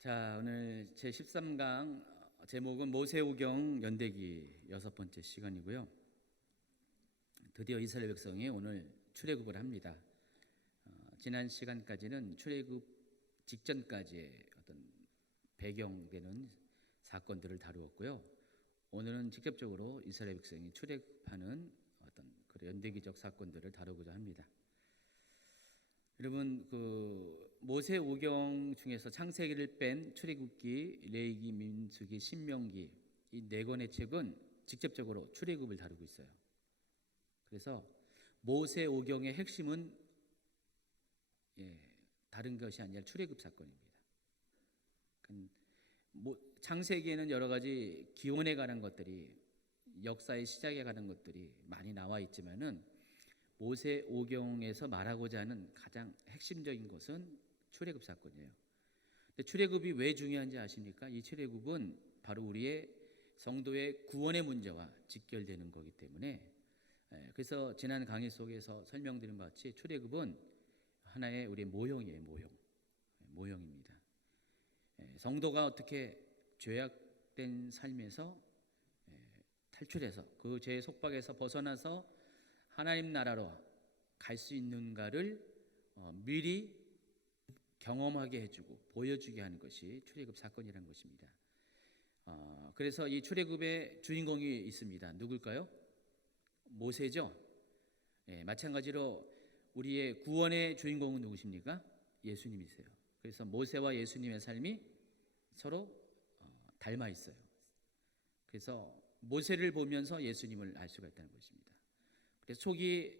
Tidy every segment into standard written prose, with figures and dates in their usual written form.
자, 오늘 제13강 제목은 모세오경 연대기 6번째 시간이고요. 드디어 이스라엘 백성이 오늘 출애굽을 합니다. 지난 시간까지는 출애굽 직전까지의 어떤 배경되는 사건들을 다루었고요. 오늘은 직접적으로 이스라엘 백성이 출애굽하는 어떤 그런 연대기적 사건들을 다루고자 합니다. 여러분, 모세오경 중에서 창세기를 뺀 출애굽기, 레위기, 민수기, 신명기 이 네 권의 책은 직접적으로 출애굽을 다루고 있어요. 그래서 모세오경의 핵심은 다른 것이 아니라 출애굽 사건입니다. 창세기에는 여러 가지 기원에 관한 것들이, 역사의 시작에 관한 것들이 많이 나와 있지만은 모세오경에서 말하고자 하는 가장 핵심적인 것은 출애굽 사건이에요. 근데 출애굽이 왜 중요한지 아십니까? 이 출애굽은 바로 우리의 성도의 구원의 문제와 직결되는 거기 때문에, 그래서 지난 강의 속에서 설명드린 것 같이 출애굽은 하나의 우리의 모형이에요. 모형입니다. 성도가 어떻게 죄악된 삶에서 탈출해서 그 죄의 속박에서 벗어나서 하나님 나라로 갈 수 있는가를 미리 경험하게 해주고 보여주게 하는 것이 출애굽 사건이라는 것입니다. 그래서 이 출애굽의 주인공이 있습니다. 누굴까요? 모세죠. 마찬가지로 우리의 구원의 주인공은 누구십니까? 예수님이세요. 그래서 모세와 예수님의 삶이 서로 닮아 있어요. 그래서 모세를 보면서 예수님을 알 수가 있다는 것입니다. 그래서 초기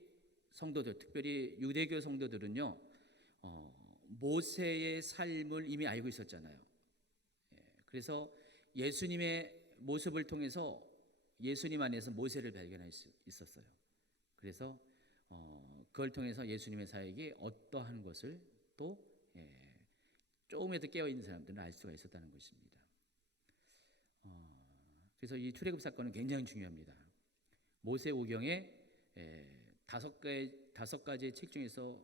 성도들, 특별히 유대교 성도들은요, 모세의 삶을 이미 알고 있었잖아요. 그래서 예수님의 모습을 통해서 예수님 안에서 모세를 발견할 수 있었어요. 그래서 그걸 통해서 예수님의 사역이 어떠한 것을 또 조금이라도 깨어있는 사람들은 알 수가 있었다는 것입니다. 그래서 이 출애굽 사건은 굉장히 중요합니다. 모세오경의 다섯 가지의 책 중에서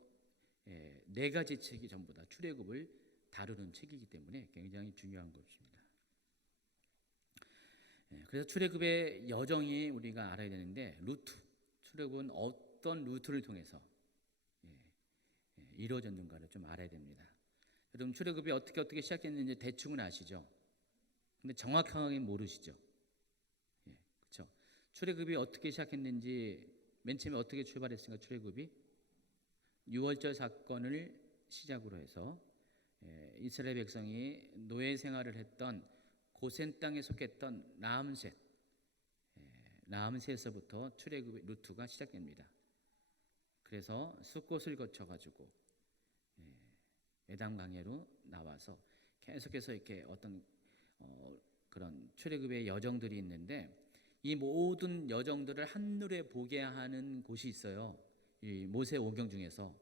네 가지 책이 전부 다 출애굽을 다루는 책이기 때문에 굉장히 중요한 것입니다. 그래서 출애굽의 여정이 우리가 알아야 되는데, 출애굽은 어떤 루트를 통해서 이루어졌는가를 좀 알아야 됩니다. 여러분, 출애굽이 어떻게 시작했는지 대충은 아시죠? 근데 정확하게 모르시죠? 그렇죠? 출애굽이 어떻게 시작했는지, 맨 처음에 어떻게 출발했습니까? 출애굽이 6월절 사건을 시작으로 해서 이스라엘 백성이 노예 생활을 했던 고센 땅에 속했던 라암셋에서부터 출애굽의 루트가 시작됩니다. 그래서 숫곳을 거쳐가지고 에담 강해로 나와서 계속해서 이렇게 어떤 그런 출애굽의 여정들이 있는데, 이 모든 여정들을 한눈에 보게 하는 곳이 있어요. 이 모세오경 중에서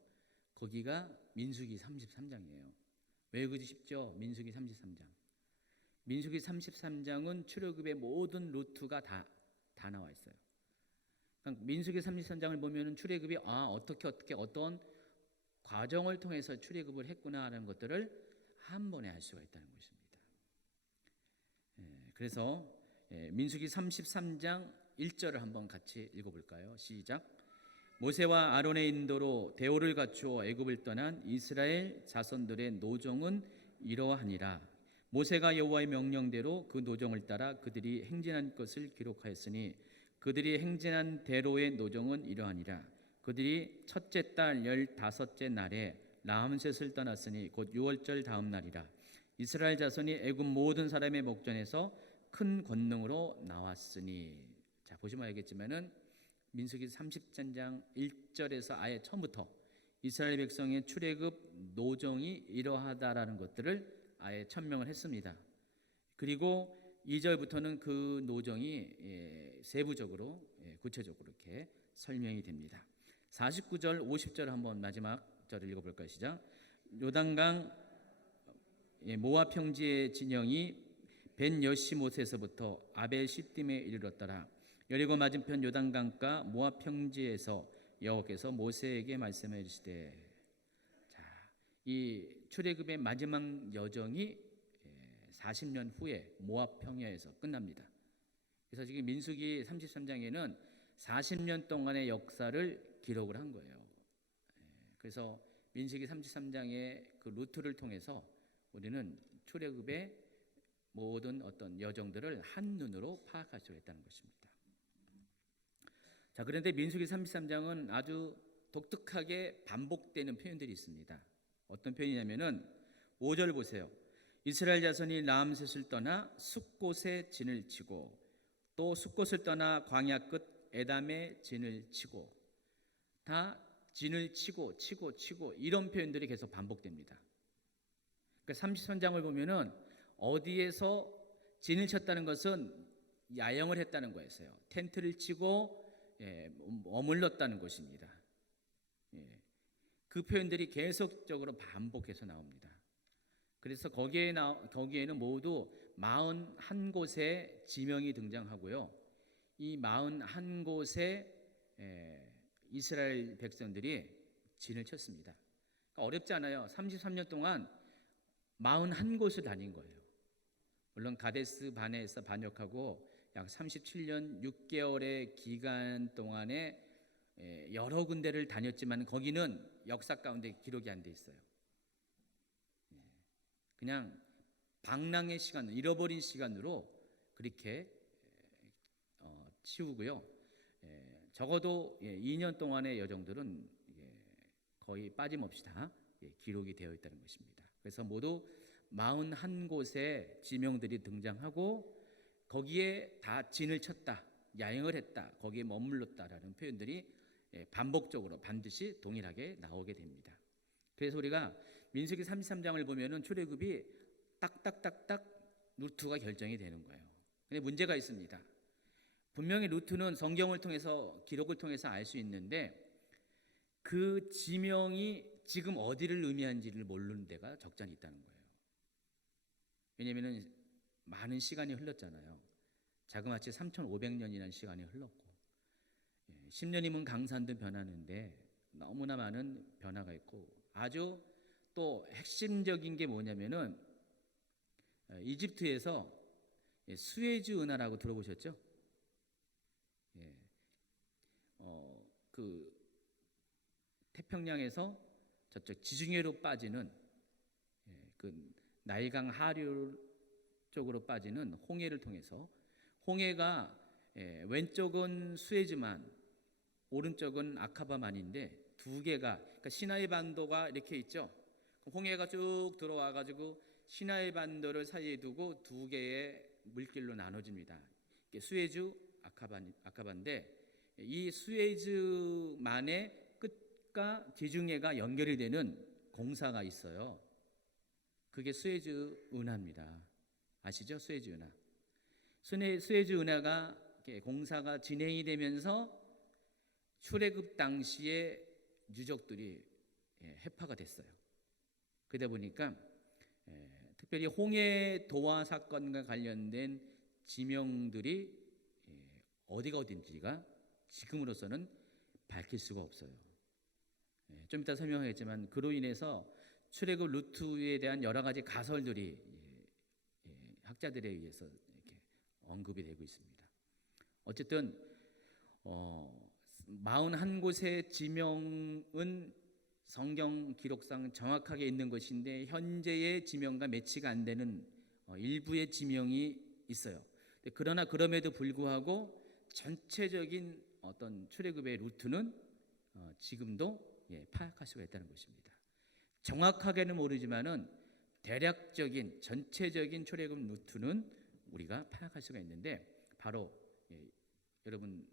거기가 민수기 33장이에요. 외우기 쉽죠? 민수기 33장. 민수기 33장은 출애굽의 모든 루트가 다 나와 있어요. 그러니까 민수기 33장을 보면은 출애굽이 어떻게 어떤 과정을 통해서 출애굽을 했구나라는 것들을 한 번에 알 수가 있다는 것입니다. 그래서 민수기 33장 1절을 한번 같이 읽어볼까요? 시작. 모세와 아론의 인도로 대오를 갖추어 애굽을 떠난 이스라엘 자손들의 노종은 이러하니라. 모세가 여호와의 명령대로 그 노종을 따라 그들이 행진한 것을 기록하였으니 그들이 행진한 대로의 노종은 이러하니라. 그들이 첫째 달 15째 날에 라암셋을 떠났으니 곧 6월절 다음 날이라. 이스라엘 자손이 애굽 모든 사람의 목전에서 큰 권능으로 나왔으니. 자, 보시면 알겠지만은 민수기 30장 1절에서 아예 처음부터 이스라엘 백성의 출애굽 노정이 이러하다라는 것들을 아예 천명을 했습니다. 그리고 2절부터는 그 노정이 세부적으로 구체적으로 이렇게 설명이 됩니다. 49절 50절 한번 마지막 절을 읽어볼까요? 시작. 요단강 모압 평지의 진영이 벤 여시못에서부터 아벨 시딤에 이르렀더라. 여리고 맞은편 요단강가 모압 평지에서 여호와께서 모세에게 말씀해 주시되. 자, 이 출애굽의 마지막 여정이 40년 후에 모압 평야에서 끝납니다. 그래서 지금 민수기 33장에는 40년 동안의 역사를 기록을 한 거예요. 그래서 민수기 33장의 그 루트를 통해서 우리는 출애굽의 모든 어떤 여정들을 한눈으로 파악할 수 있다는 것입니다. 자, 그런데 민수기 33장은 아주 독특하게 반복되는 표현들이 있습니다. 어떤 표현이냐면은 5절 보세요. 이스라엘 자손이 라암셋을 떠나 숫곳에 진을 치고 또 숫곳을 떠나 광야 끝 에담에 진을 치고, 다 진을 치고 이런 표현들이 계속 반복됩니다. 그러니까 33장을 보면은 어디에서 진을 쳤다는 것은 야영을 했다는 거였어요. 텐트를 치고 머물렀다는 것입니다. 그 표현들이 계속적으로 반복해서 나옵니다. 그래서 거기에는 모두 41곳의 지명이 등장하고요. 이 41곳에 이스라엘 백성들이 진을 쳤습니다. 그러니까 어렵지 않아요. 33년 동안 41곳을 다닌 거예요. 물론 가데스 바네에서 반역하고 약 37년 6개월의 기간 동안에 여러 군데를 다녔지만 거기는 역사 가운데 기록이 안 돼 있어요. 그냥 방랑의 시간, 잃어버린 시간으로 그렇게 치우고요. 적어도 2년 동안의 여정들은 거의 빠짐없이 다 기록이 되어 있다는 것입니다. 그래서 모두 41곳의 지명들이 등장하고 거기에 다 진을 쳤다, 야영을 했다, 거기에 머물렀다라는 표현들이 반복적으로 반드시 동일하게 나오게 됩니다. 그래서 우리가 민수기 33장을 보면은 출애굽이 딱딱딱딱 루트가 결정이 되는 거예요. 근데 문제가 있습니다. 분명히 루트는 성경을 통해서, 기록을 통해서 알 수 있는데 그 지명이 지금 어디를 의미하는지를 모르는 데가 적잖이 있다는 거예요. 왜냐하면 많은 시간이 흘렀잖아요. 자그마치 3,500년이라는 시간이 흘렀고 10년이면 강산도 변하는데 너무나 많은 변화가 있고, 아주 또 핵심적인 게 뭐냐면은 이집트에서 수에즈 운하라고 들어보셨죠? 그 태평양에서 저쪽 지중해로 빠지는 그 나일강 하류 쪽으로 빠지는 홍해를 통해서, 홍해가 왼쪽은 수에즈만, 오른쪽은 아카바만인데 두 개가, 그러니까 시나이 반도가 이렇게 있죠. 홍해가 쭉 들어와 가지고 시나이 반도를 사이에 두고 두 개의 물길로 나눠집니다. 수에즈, 아카바인데 이 수에즈만의 끝과 지중해가 연결이 되는 공사가 있어요. 그게 수에즈 운하입니다. 아시죠? 수에즈 운하. 수에즈 운하가 공사가 진행이 되면서 출애굽 당시에 유적들이 해파가 됐어요. 그러다 보니까 특별히 홍해 도화 사건과 관련된 지명들이 어디가 어딘지가 지금으로서는 밝힐 수가 없어요. 좀 이따 설명하겠지만 그로 인해서 출애굽 루트에 대한 여러 가지 가설들이 학자들에 의해서 이렇게 언급이 되고 있습니다. 어쨌든 41곳의 지명은 성경 기록상 정확하게 있는 것인데 현재의 지명과 매치가 안 되는 일부의 지명이 있어요. 그러나 그럼에도 불구하고 전체적인 어떤 출애굽의 루트는 지금도 파악할 수가 있다는 것입니다. 정확하게는 모르지만은 대략적인 전체적인 출애굽 루트는 우리가 파악할 수가 있는데 바로 여러분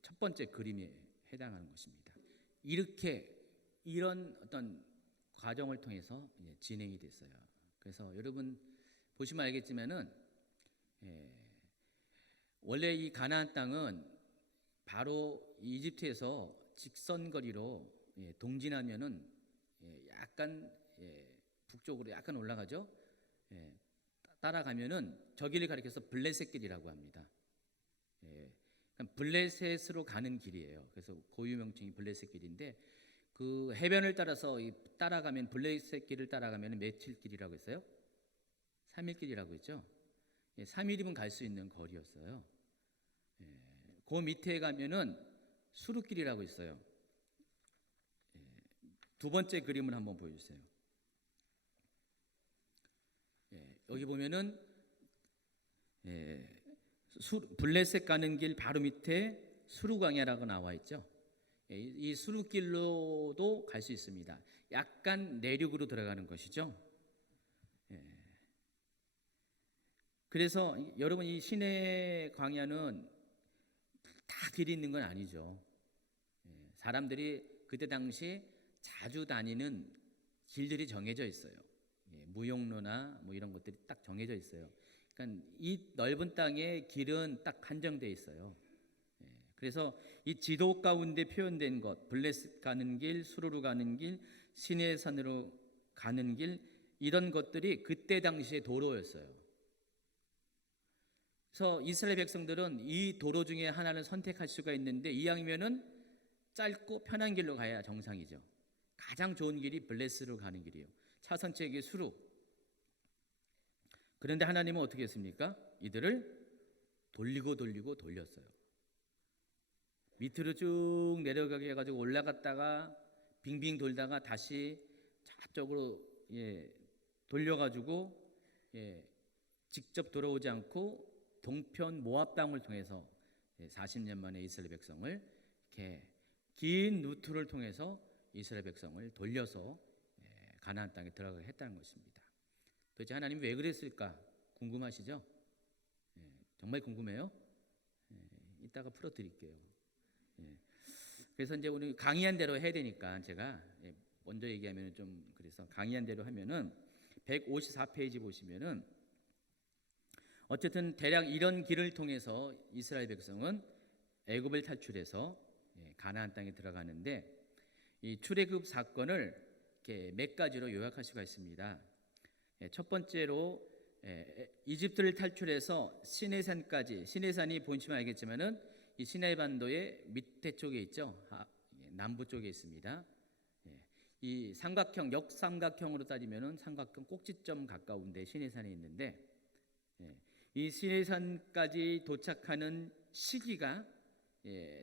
첫 번째 그림에 해당하는 것입니다. 이런 어떤 과정을 통해서 진행이 됐어요. 그래서 여러분 보시면 알겠지만은 원래 이 가나안 땅은 바로 이집트에서 직선거리로 동진하면은 약간 북쪽으로 약간 올라가죠. 따라가면은 저기를 가리켜서 블레셋 길이라고 합니다. 블레셋으로 가는 길이에요. 그래서 고유 명칭이 블레셋 길인데 그 해변을 따라서 따라가면 블레셋 길을 따라가면 며칠 길이라고 했어요? 3일길이라고 했죠. 3일이면 갈 수 있는 거리였어요. 그 밑에 가면은 수르길이라고 있어요. 두 번째 그림을 한번 보여주세요. 여기 보면은 블레셋 가는 길 바로 밑에 수르광야라고 나와 있죠. 이 수르길로도 갈 수 있습니다. 약간 내륙으로 들어가는 것이죠. 그래서 여러분, 이 시내 광야는 다 길이 있는 건 아니죠. 사람들이 그때 당시 자주 다니는 길들이 정해져 있어요. 무용로나 뭐 이런 것들이 딱 정해져 있어요. 그러니까 이 넓은 땅에 길은 딱 한정돼 있어요. 그래서 이 지도 가운데 표현된 것, 블레셋 가는 길, 수르르 가는 길, 시내산으로 가는 길, 이런 것들이 그때 당시의 도로였어요. 그래서 이스라엘 백성들은 이 도로 중에 하나를 선택할 수가 있는데, 이왕이면은 짧고 편한 길로 가야 정상이죠. 가장 좋은 길이 블레스로 가는 길이에요. 차선책이 수루. 그런데 하나님은 어떻게 했습니까? 이들을 돌리고 돌렸어요. 밑으로 쭉 내려가게 해가지고 올라갔다가 빙빙 돌다가 다시 저쪽으로 돌려가지고 직접 돌아오지 않고 동편 모압 땅을 통해서 40년 만에 이스라엘 백성을 이렇게 긴 루트를 통해서 이스라엘 백성을 돌려서 가나안 땅에 들어가게 했다는 것입니다. 도대체 하나님이 왜 그랬을까 궁금하시죠? 정말 궁금해요? 이따가 풀어드릴게요. 그래서 이제 우리 강의한 대로 해야 되니까 제가 먼저 얘기하면 좀 그래서 강의한 대로 하면은 154페이지 보시면은 어쨌든 대략 이런 길을 통해서 이스라엘 백성은 애굽을 탈출해서 가나안 땅에 들어가는데, 이 출애굽 사건을 이렇게 몇 가지로 요약할 수가 있습니다. 첫 번째로 이집트를 탈출해서 시내산까지, 시내산이 보시면 알겠지만은 이 시나이 반도의 밑에 쪽에 있죠. 남부 쪽에 있습니다. 이 삼각형, 역삼각형으로 따지면은 삼각형 꼭지점 가까운데 시내산에 있는데, 이 시내산까지 도착하는 시기가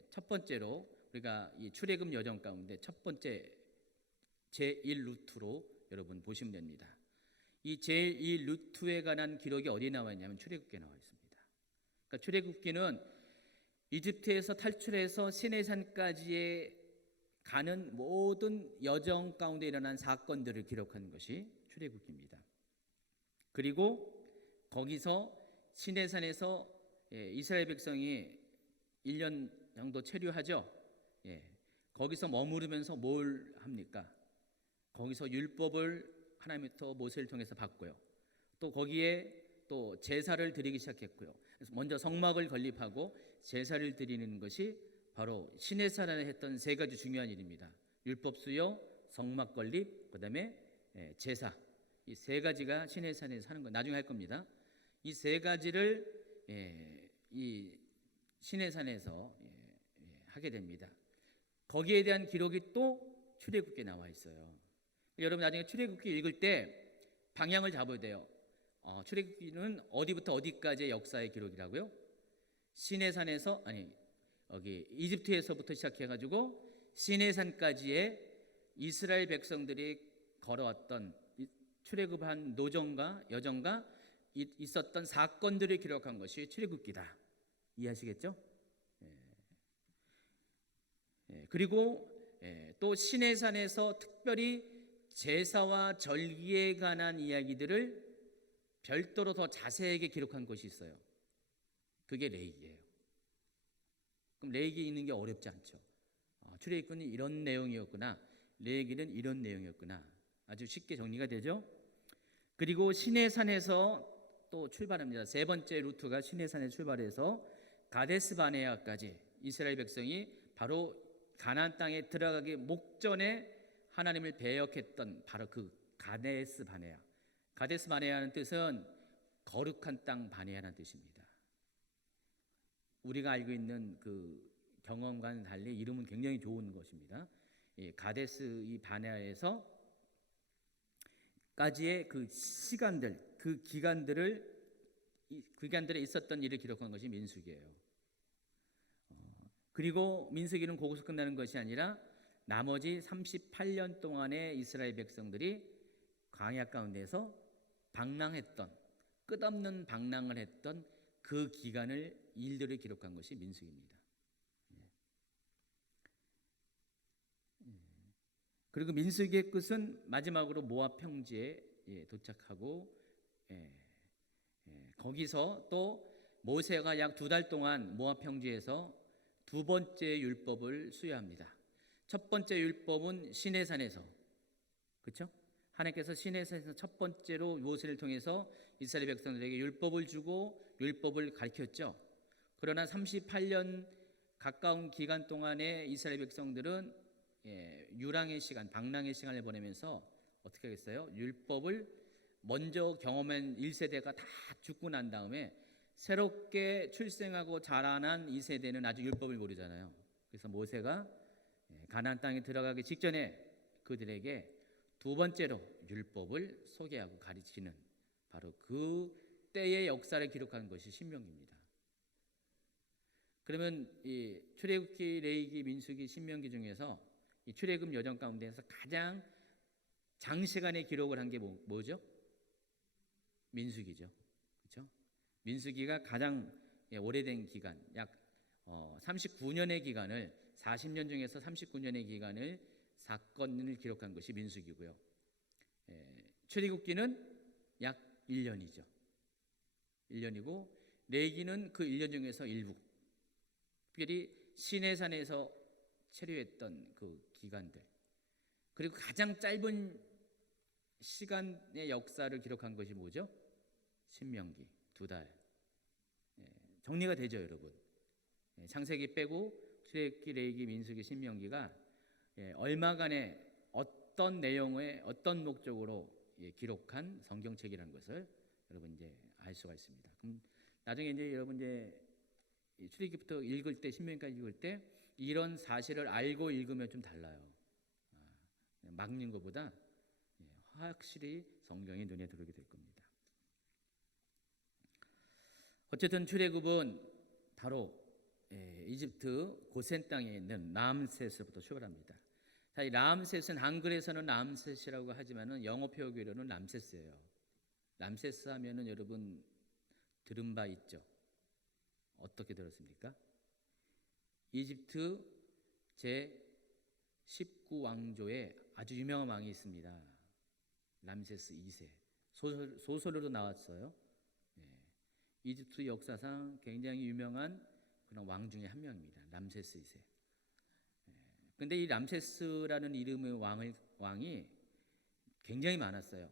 첫 번째로 우리가 이 출애굽 여정 가운데 첫 번째 제1루트로 여러분 보시면 됩니다. 이 제1루트에 관한 기록이 어디에 나와 있냐면 출애굽기에 나와 있습니다. 그러니까 출애굽기는 이집트에서 탈출해서 시내산까지의 가는 모든 여정 가운데 일어난 사건들을 기록한 것이 출애굽기입니다. 그리고 거기서 시내산에서 이스라엘 백성이 1년 정도 체류하죠. 거기서 머무르면서 뭘 합니까? 거기서 율법을 하나님부터 모세를 통해서 받고요. 또 거기에 또 제사를 드리기 시작했고요. 그래서 먼저 성막을 건립하고 제사를 드리는 것이 바로 시내산에 했던 세 가지 중요한 일입니다. 율법 수요, 성막 건립, 그다음에 제사. 이 세 가지가 시내산에서 하는 거 나중에 할 겁니다. 이 세 가지를 이 시내산에서 하게 됩니다. 거기에 대한 기록이 또 출애굽기에 나와 있어요. 여러분 나중에 출애굽기 읽을 때 방향을 잡아야 돼요. 출애굽기는 어디부터 어디까지의 역사의 기록이라고요? 시내산에서 여기 이집트에서부터 시작해가지고 시내산까지의 이스라엘 백성들이 걸어왔던 출애굽한 노정과 여정과 있었던 사건들을 기록한 것이 출애굽기다. 이해하시겠죠? 그리고 또 시내산에서 특별히 제사와 절기에 관한 이야기들을 별도로 더 자세하게 기록한 것이 있어요. 그게 레위기예요. 그럼 레위기에 있는 게 어렵지 않죠. 출애굽기는 이런 내용이었구나, 레위기는 이런 내용이었구나, 아주 쉽게 정리가 되죠. 그리고 시내산에서 또 출발합니다. 세 번째 루트가 시내산에 출발해서 가데스 바네아까지 이스라엘 백성이 바로 가나안 땅에 들어가기 목전에 하나님을 배역했던 바로 그 가데스 바네아. 가데스 바네아는 뜻은 거룩한 땅 바네아라는 뜻입니다. 우리가 알고 있는 그 경험과는 달리 이름은 굉장히 좋은 것입니다. 가데스 이 바네아에서 까지의 그 시간들, 그 기간들에 있었던 일을 기록한 것이 민수기예요. 그리고 민수기는 거기서 끝나는 것이 아니라 나머지 38년 동안의 이스라엘 백성들이 광야 가운데서 방랑했던, 끝없는 방랑을 했던 그 기간을 일들을 기록한 것이 민수기입니다. 그리고 민수기의 끝은 마지막으로 모압 평지에 도착하고 거기서 또 모세가 약 2달 동안 모압 평지에서 두 번째 율법을 수여합니다. 첫 번째 율법은 시내산에서, 그렇죠? 하나님께서 시내산에서 첫 번째로 모세를 통해서 이스라엘 백성들에게 율법을 주고 율법을 가르쳤죠. 그러나 38년 가까운 기간 동안에 이스라엘 백성들은 유랑의 시간, 방랑의 시간을 보내면서 어떻게 하겠어요? 율법을 먼저 경험한 1세대가 다 죽고 난 다음에 새롭게 출생하고 자라난 2세대는 아직 율법을 모르잖아요. 그래서 모세가 가나안 땅에 들어가기 직전에 그들에게 두 번째로 율법을 소개하고 가르치는 바로 그 때의 역사를 기록한 것이 신명기입니다. 그러면 이 출애굽기, 레위기, 민수기, 신명기 중에서 이 출애굽 여정 가운데서 가장 장시간에 기록을 한 게 뭐죠? 민수기죠. 그렇죠? 민수기가 가장 오래된 기간, 약 39년의 기간을 40년 중에서 39년의 기간을 사건을 기록한 것이 민수기고요. 출애굽기는 약 1년이죠. 1년이고 레위기는 그 1년 중에서 일부. 특별히 시내산에서 체류했던 그 기간들. 그리고 가장 짧은 시간의 역사를 기록한 것이 뭐죠? 신명기 2달. 정리가 되죠, 여러분. 창세기 빼고 출애굽기, 레위기, 민수기, 신명기가 얼마간의 어떤 내용의 어떤 목적으로 기록한 성경책이라는 것을 여러분 이제 알 수가 있습니다. 그럼 나중에 이제 여러분 이제 출애굽기부터 읽을 때, 신명기까지 읽을 때 이런 사실을 알고 읽으면 좀 달라요. 막 읽는 것보다 확실히 성경이 눈에 들어오게 될 겁니다. 어쨌든 출애굽은 바로 이집트 고센 땅에 있는 람세스부터 출발합니다. 이 람세스는 한글에서는 람세스라고 하지만은 영어 표기로는 람세스예요. 람세스 하면은 여러분 들은 바 있죠? 어떻게 들었습니까? 이집트 제 19왕조에 아주 유명한 왕이 있습니다. 람세스 2세. 소설로도 나왔어요. 이집트 역사상 굉장히 유명한 그런 왕 중에 한 명입니다. 람세스 2세. 근데 이 람세스라는 이름의 왕이 굉장히 많았어요.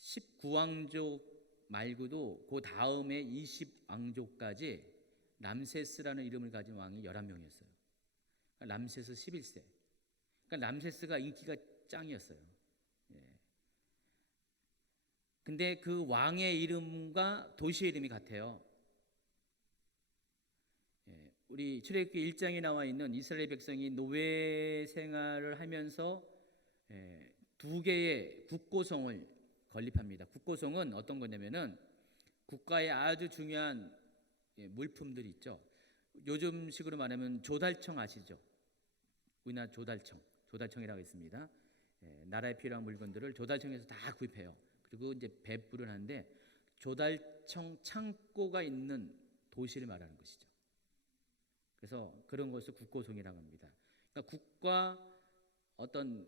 19왕조 말고도 그 다음에 20왕조까지 람세스라는 이름을 가진 왕이 11명이었어요. 그러니까 람세스 11세. 그러니까 람세스가 인기가 짱이었어요. 근데 그 왕의 이름과 도시의 이름이 같아요. 우리 출애굽기 1장에 나와 있는 이스라엘 백성이 노예 생활을 하면서 두 개의 국고성을 건립합니다. 국고성은 어떤 거냐면은 국가의 아주 중요한 물품들이 있죠. 요즘식으로 말하면 조달청 아시죠? 우리나라 조달청이라고 있습니다. 나라에 필요한 물건들을 조달청에서 다 구입해요. 그리고 이제 배부를 하는데 조달청 창고가 있는 도시를 말하는 것이죠. 그래서 그런 것을 국고성이라고 합니다. 그러니까 국가 어떤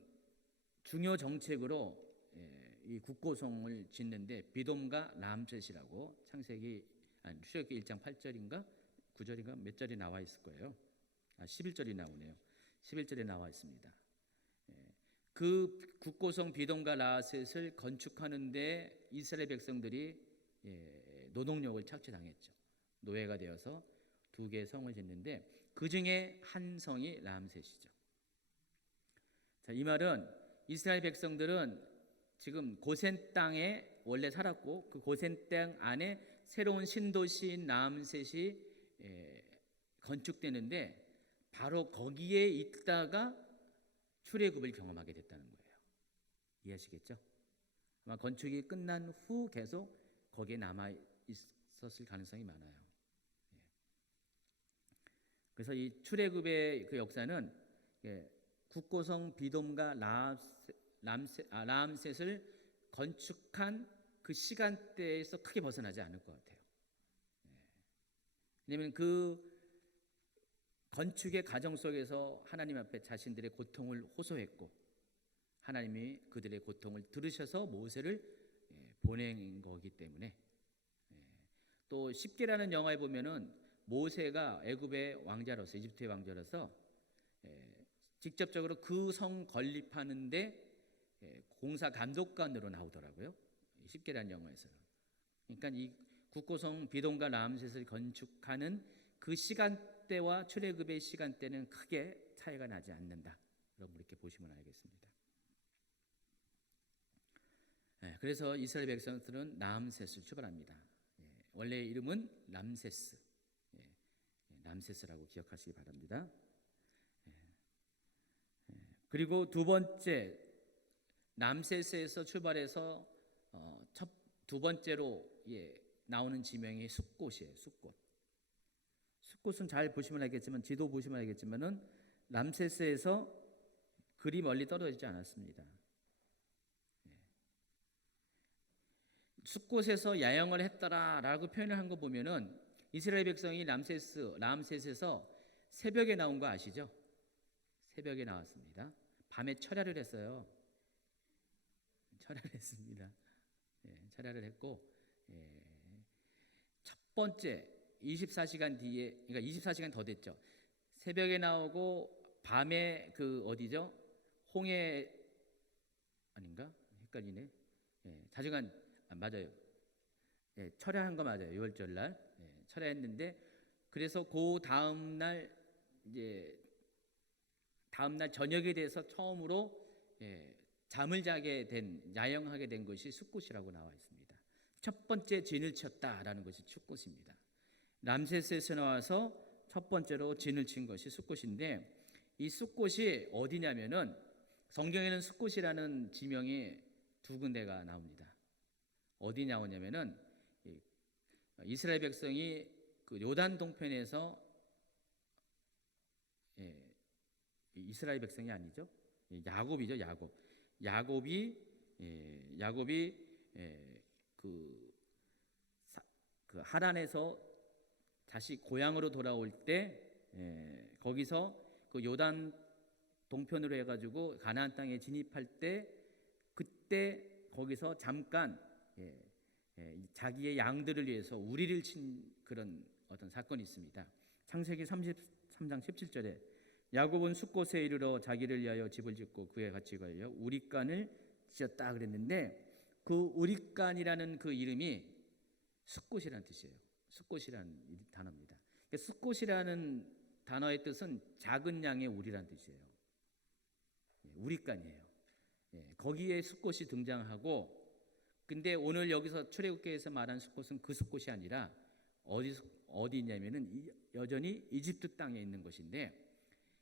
중요 정책으로 이 국고성을 짓는데 비돔과 람셋이라고 출애굽기 1장 8절인가 9절인가 몇 절이 나와 있을 거예요. 11절이 나오네요. 11절에 나와 있습니다. 그 국고성 비돔과 라셋을 건축하는데 이스라엘 백성들이 노동력을 착취당했죠. 노예가 되어서 두 개의 성을 짓는데 그 중에 한 성이 람셋이죠. 자, 이 말은 이스라엘 백성들은 지금 고센 땅에 원래 살았고 그 고센 땅 안에 새로운 신도시인 람셋이 건축되는데 바로 거기에 있다가 출애굽을 경험하게 됐다는 거예요. 이해하시겠죠? 아마 건축이 끝난 후 계속 거기에 남아 있었을 가능성이 많아요. 예. 그래서 이 출애굽의 그 역사는 국고성 비돔과 라암셋을 건축한 그 시간대에서 크게 벗어나지 않을 것 같아요. 왜냐하면 그 건축의 과정 속에서 하나님 앞에 자신들의 고통을 호소했고 하나님이 그들의 고통을 들으셔서 모세를 보낸 거기 때문에 또 십계라는 영화에 보면은 모세가 애굽의 왕자로서 이집트의 왕자로서 직접적으로 그 성 건립하는데 공사 감독관으로 나오더라고요. 십계라는 영화에서는. 그러니까 이 국고성 비돔과 라암셋을 건축하는 그 시간대와 출애굽의 시간대는 크게 차이가 나지 않는다. 여러분 이렇게 보시면 알겠습니다. 그래서 이스라엘 백성들은 라암셋을 출발합니다. 원래 이름은 람세스, 람세스라고 기억하시기 바랍니다. 그리고 두 번째 람세스에서 출발해서 두 번째로 나오는 지명이 숫곳이에요. 숫곳. 숫곳은 잘 보시면 알겠지만 지도 보시면 알겠지만은 람세스에서 그리 멀리 떨어지지 않았습니다. 숫곳에서 야영을 했더라라고 표현을 한 거 보면은 이스라엘 백성이 람셋에서 새벽에 나온 거 아시죠? 새벽에 나왔습니다. 밤에 철야를 했어요. 철야를 했습니다. 철야를 했고 첫 번째 24시간 뒤에, 그러니까 24시간 더 됐죠. 새벽에 나오고 밤에 그 어디죠? 홍해 아닌가? 헷갈리네. 자주간 맞아요. 철야한 거 맞아요. 6월절 날 철야했는데 그래서 그 다음 날 저녁에 대해서 처음으로 잠을 자게 된 야영하게 된 것이 숫곳이라고 나와 있습니다. 첫 번째 진을 쳤다라는 것이 숫곳입니다. 람세스에서 나와서 첫 번째로 진을 친 것이 숫곳인데 이 숫곳이 어디냐면은 성경에는 숫곳이라는 지명이 두 군데가 나옵니다. 어디 나오냐면은 이스라엘 백성이 그 요단 동편에서 이스라엘 백성이 아니죠. 야곱이죠. 야곱이 그 하란에서 다시 고향으로 돌아올 때 거기서 그 요단 동편으로 해가지고 가나안 땅에 진입할 때 그때 거기서 잠깐 자기의 양들을 위해서 우리를 친 그런 어떤 사건이 있습니다. 창세기 33장 17절에 야곱은 숫곳에 이르러 자기를 위하여 집을 짓고 그에 같이 가려 우리간을 지었다 그랬는데 그 우리간이라는 그 이름이 숫곳이라는 뜻이에요. 숫곳이라는 단어입니다. 숫곳이라는 단어의 뜻은 작은 양의 우리라는 뜻이에요. 우리간이에요. 거기에 숫곳이 등장하고 근데 오늘 여기서 출애굽기에서 말한 숫곳은 그 숫곳이 아니라 어디 있냐면은 여전히 이집트 땅에 있는 것인데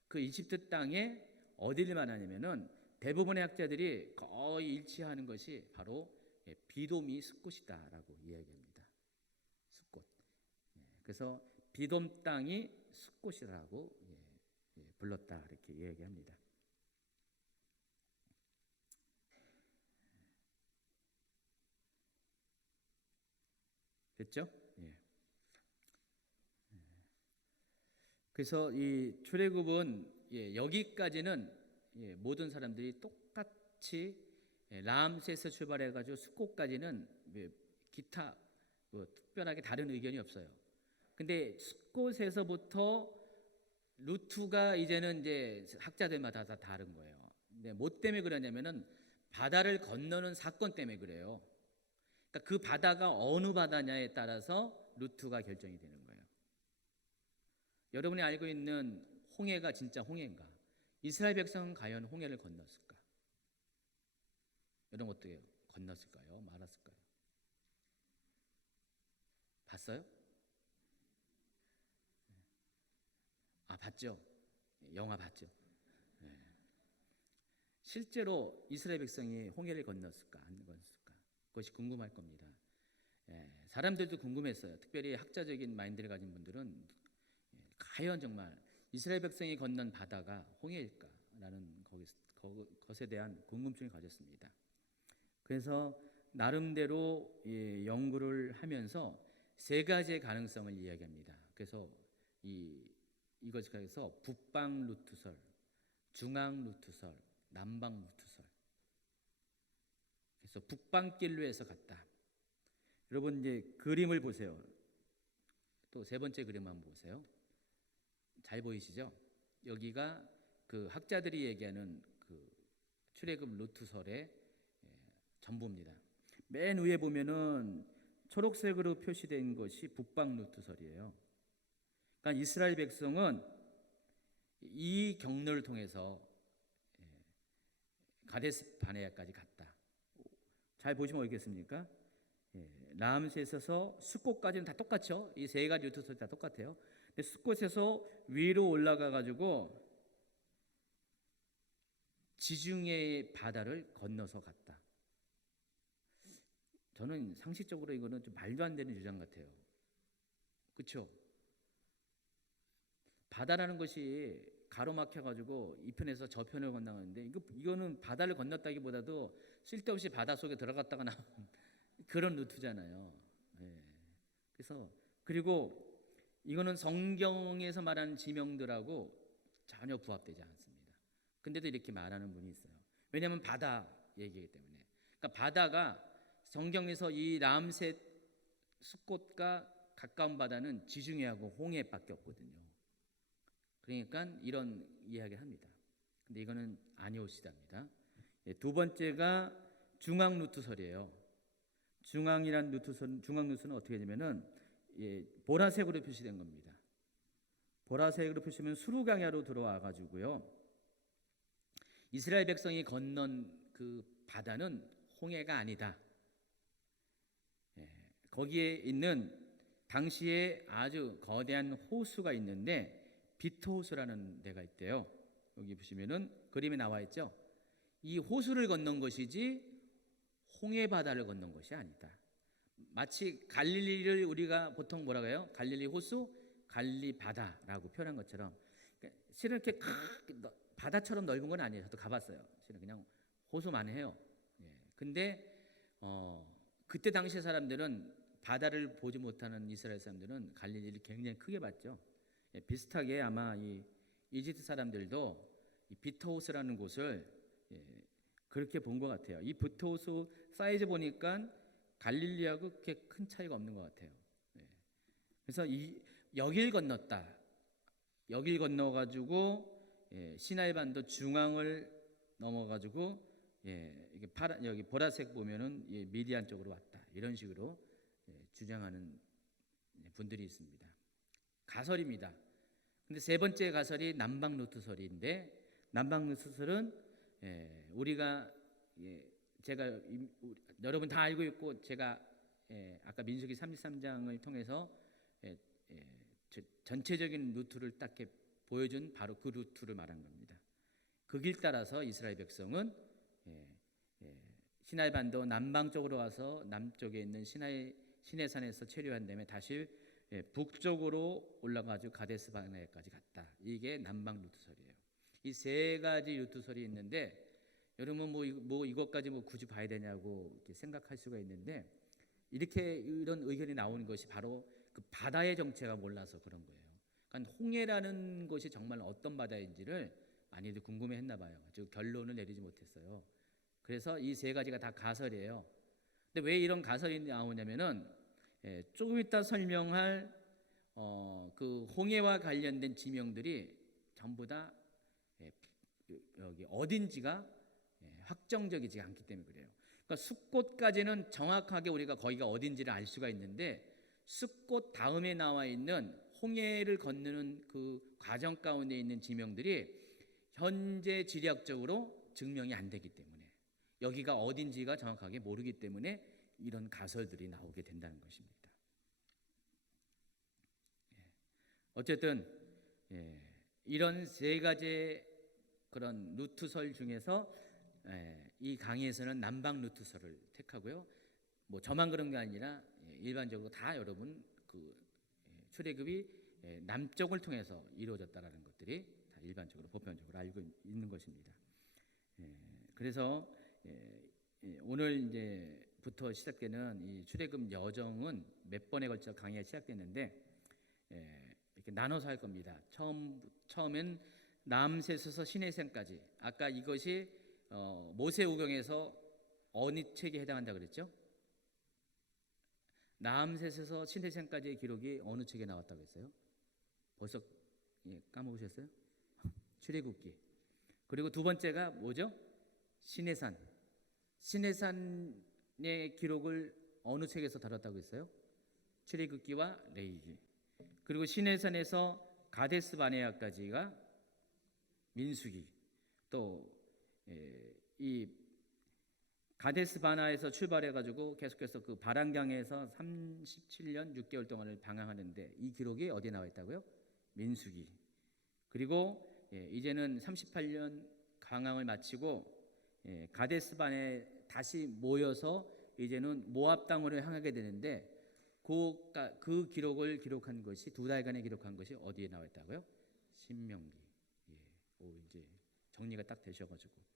그 이집트 땅에 어디를 말하냐면은 대부분의 학자들이 거의 일치하는 것이 바로 비돔이 숫곳이다라고 이야기합니다. 숫곳. 그래서 비돔 땅이 숫곳이라고 불렀다 이렇게 이야기합니다. 됐죠? 그래서 이 출애굽은 여기까지는 모든 사람들이 똑같이 라암셋에서 출발해가지고 숫곳까지는 기타 특별하게 다른 의견이 없어요. 근데 숫곳에서부터 루트가 이제는 이제 학자들마다 다 다른 거예요. 근데 뭐 때문에 그러냐면은 바다를 건너는 사건 때문에 그래요. 그러니까 그 바다가 어느 바다냐에 따라서 루트가 결정이 되는 거예요. 여러분이 알고 있는 홍해가 진짜 홍해인가? 이스라엘 백성은 과연 홍해를 건넜을까? 여러분 어떻게 건넜을까요? 말았을까요? 봤어요? 봤죠? 영화 봤죠? 실제로 이스라엘 백성이 홍해를 건넜을까? 안 건넜을까? 그것이 궁금할 겁니다. 사람들도 궁금했어요. 특별히 학자적인 마인드를 가진 분들은 과연 정말 이스라엘 백성이 건넌 바다가 홍해일까라는 것에 대한 궁금증을 가졌습니다. 그래서 나름대로 연구를 하면서 세 가지의 가능성을 이야기합니다. 그래서 이것을 해서 북방 루트설, 중앙 루트설, 남방 루트설. 그래서 북방길로 해서 갔다. 여러분 이제 그림을 보세요. 또 세 번째 그림 한번 보세요. 잘 보이시죠? 여기가 그 학자들이 얘기하는 그 출애굽 루트설의 전부입니다. 맨 위에 보면은 초록색으로 표시된 것이 북방 루트설이에요. 그러니까 이스라엘 백성은 이 경로를 통해서 가데스 바네아까지 갔다. 잘 보시면 어떻겠습니까? 라암셋에서 숫꽃까지는 다 똑같죠. 이 세 가지 루트설이 다 똑같아요. 근데 숫꽃에서 위로 올라가 가지고 지중해 바다를 건너서 갔다. 저는 상식적으로 이거는 좀 말도 안 되는 주장 같아요. 그렇죠? 바다라는 것이 가로막혀 가지고 이 편에서 저 편을 건너가는데 이거는 바다를 건넜다기보다도 쓸데없이 바다 속에 들어갔다가 나온 그런 루트잖아요. 그래서 그리고 이거는 성경에서 말하는 지명들하고 전혀 부합되지 않습니다. 근데도 이렇게 말하는 분이 있어요. 왜냐하면 바다 얘기이기 때문에. 그러니까 바다가 성경에서 이 람셋 숫꽃과 가까운 바다는 지중해하고 홍해밖에 없거든요. 그러니까 이런 이야기를 합니다. 근데 이거는 아니오시답니다. 두 번째가 중앙 루트설이에요. 중앙 루트설은 어떻게 되냐면은 보라색으로 표시된 겁니다. 보라색으로 표시하면 수르강야로 들어와 가지고요. 이스라엘 백성이 건넌 그 바다는 홍해가 아니다. 거기에 있는 당시에 아주 거대한 호수가 있는데 비토호수라는 데가 있대요. 여기 보시면은 그림에 나와 있죠. 이 호수를 건넌 것이지 홍해 바다를 건넌 것이 아니다. 마치 갈릴리를 우리가 보통 뭐라고 해요? 갈릴리 호수, 갈릴리 바다라고 표현한 것처럼 실은 이렇게 바다처럼 넓은 건 아니에요. 저도 가봤어요. 실은 그냥 호수만 해요. 근데 그때 당시 사람들은 바다를 보지 못하는 이스라엘 사람들은 갈릴리를 굉장히 크게 봤죠. 비슷하게 아마 이 이집트 사람들도 이 비토호스라는 곳을 그렇게 본 것 같아요. 이 비토호스 사이즈 보니까 갈릴리하고 그렇게 큰 차이가 없는 것 같아요. 그래서 여길 건넜다. 여길 건너가지고 시나이 반도 중앙을 넘어가지고 여기 보라색 보면은 미디안 쪽으로 왔다. 이런 식으로 주장하는 분들이 있습니다. 가설입니다. 근데 세 번째 가설이 남방 루트설인데 남방 루트설은 우리가 제가 여러분 다 알고 있고 제가 아까 민수기 33장을 통해서 전체적인 루트를 딱 보여준 바로 그 루트를 말한 겁니다. 그 길 따라서 이스라엘 백성은 시나이 반도 남방 쪽으로 와서 남쪽에 있는 시내산에서 체류한 다음에 다시 북쪽으로 올라가지고 가데스 바네아까지 갔다. 이게 남방 루트설이에요. 이 세 가지 루트설이 있는데 여러분 뭐 이것까지 뭐 굳이 봐야 되냐고 이렇게 생각할 수가 있는데 이런 의견이 나오는 것이 바로 그 바다의 정체가 몰라서 그런 거예요. 그러니까 홍해라는 것이 정말 어떤 바다인지를 많이들 궁금해했나 봐요. 즉 결론을 내리지 못했어요. 그래서 이 세 가지가 다 가설이에요. 근데 왜 이런 가설이 나오냐면은 조금 이따 설명할 그 홍해와 관련된 지명들이 전부 다 여기 어딘지가 확정적이지 않기 때문에 그래요. 그러니까 숫꽃까지는 정확하게 우리가 거기가 어딘지를 알 수가 있는데 숫꽃 다음에 나와 있는 홍해를 건너는 그 과정 가운데 있는 지명들이 현재 지리학적으로 증명이 안 되기 때문에 여기가 어딘지가 정확하게 모르기 때문에 이런 가설들이 나오게 된다는 것입니다. 어쨌든 이런 세 가지 그런 루트설 중에서 이 강의에서는 남방 루트설을 택하고요. 뭐 저만 그런 게 아니라 일반적으로 다 여러분 그 출애굽이 남쪽을 통해서 이루어졌다라는 것들이 다 일반적으로 보편적으로 알고 있는 것입니다. 그래서 오늘 이제부터 시작되는 이 출애굽 여정은 몇 번에 걸쳐 강의가 시작됐는데 이렇게 나눠서 할 겁니다. 처음엔 남새에서 시내산까지. 아까 이것이 모세오경에서 어느 책에 해당한다 그랬죠? 남새에서 시내산까지의 기록이 어느 책에 나왔다고 했어요? 벌써 까먹으셨어요? 출애굽기. 그리고 두 번째가 뭐죠? 시내산. 시내산의 기록을 어느 책에서 다뤘다고 했어요? 출애굽기와 레위기. 그리고 시내산에서 가데스 바네아까지가 민수기. 또 이 가데스 바나에서 출발해 가지고 계속해서 그 바란강에서 37년 6개월 동안을 방황하는데 이 기록이 어디에 나와 있다고요? 민수기. 그리고 이제는 38년 방황을 마치고 가데스 바네에 다시 모여서 이제는 모압 땅으로 향하게 되는데 그 기록을 기록한 것이 2달간에 기록한 것이 어디에 나와 있다고요? 신명기. 이제 정리가 딱 되셔가지고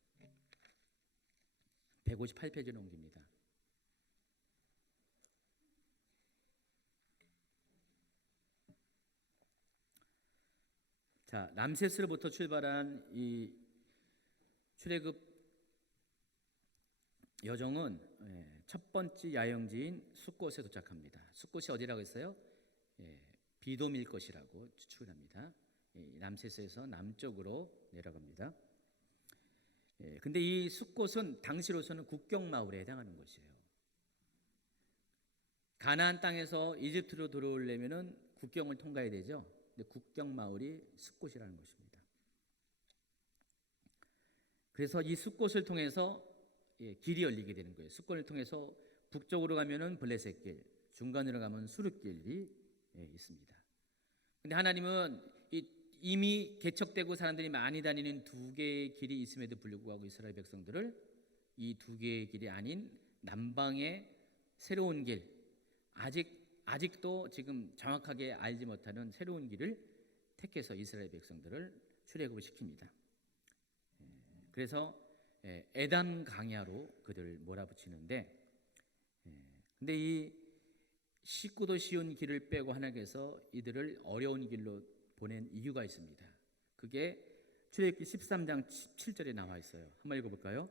158페이지로 옮깁니다. 자, 람세스로부터 출발한 이 출애굽 여정은 첫 번째 야영지인 숫곳에 도착합니다. 숫곳이 어디라고 했어요? 비돔일 것이라고 추측을 합니다. 람세스에서 남쪽으로 내려갑니다. 근데 이 숫곳은 당시로서는 국경 마을에 해당하는 것이에요. 가나안 땅에서 이집트로 들어오려면은 국경을 통과해야 되죠. 근데 국경 마을이 숫곳이라는 것입니다. 그래서 이 숫곳을 통해서 길이 열리게 되는 거예요. 숫곳을 통해서 북쪽으로 가면은 블레셋길, 중간으로 가면 수르길이 있습니다. 근데 하나님은 이미 개척되고 사람들이 많이 다니는 두 개의 길이 있음에도 불구하고 이스라엘 백성들을 이 두 개의 길이 아닌 남방의 새로운 길, 아직도 지금 정확하게 알지 못하는 새로운 길을 택해서 이스라엘 백성들을 출애굽을 시킵니다. 그래서 에담 강야로 그들을 몰아붙이는데, 근데 이 쉽고도 쉬운 길을 빼고 하나님께서 이들을 어려운 길로 보낸 이유가 있습니다. 그게 출애굽기 13장 17절에 나와 있어요. 한번 읽어볼까요?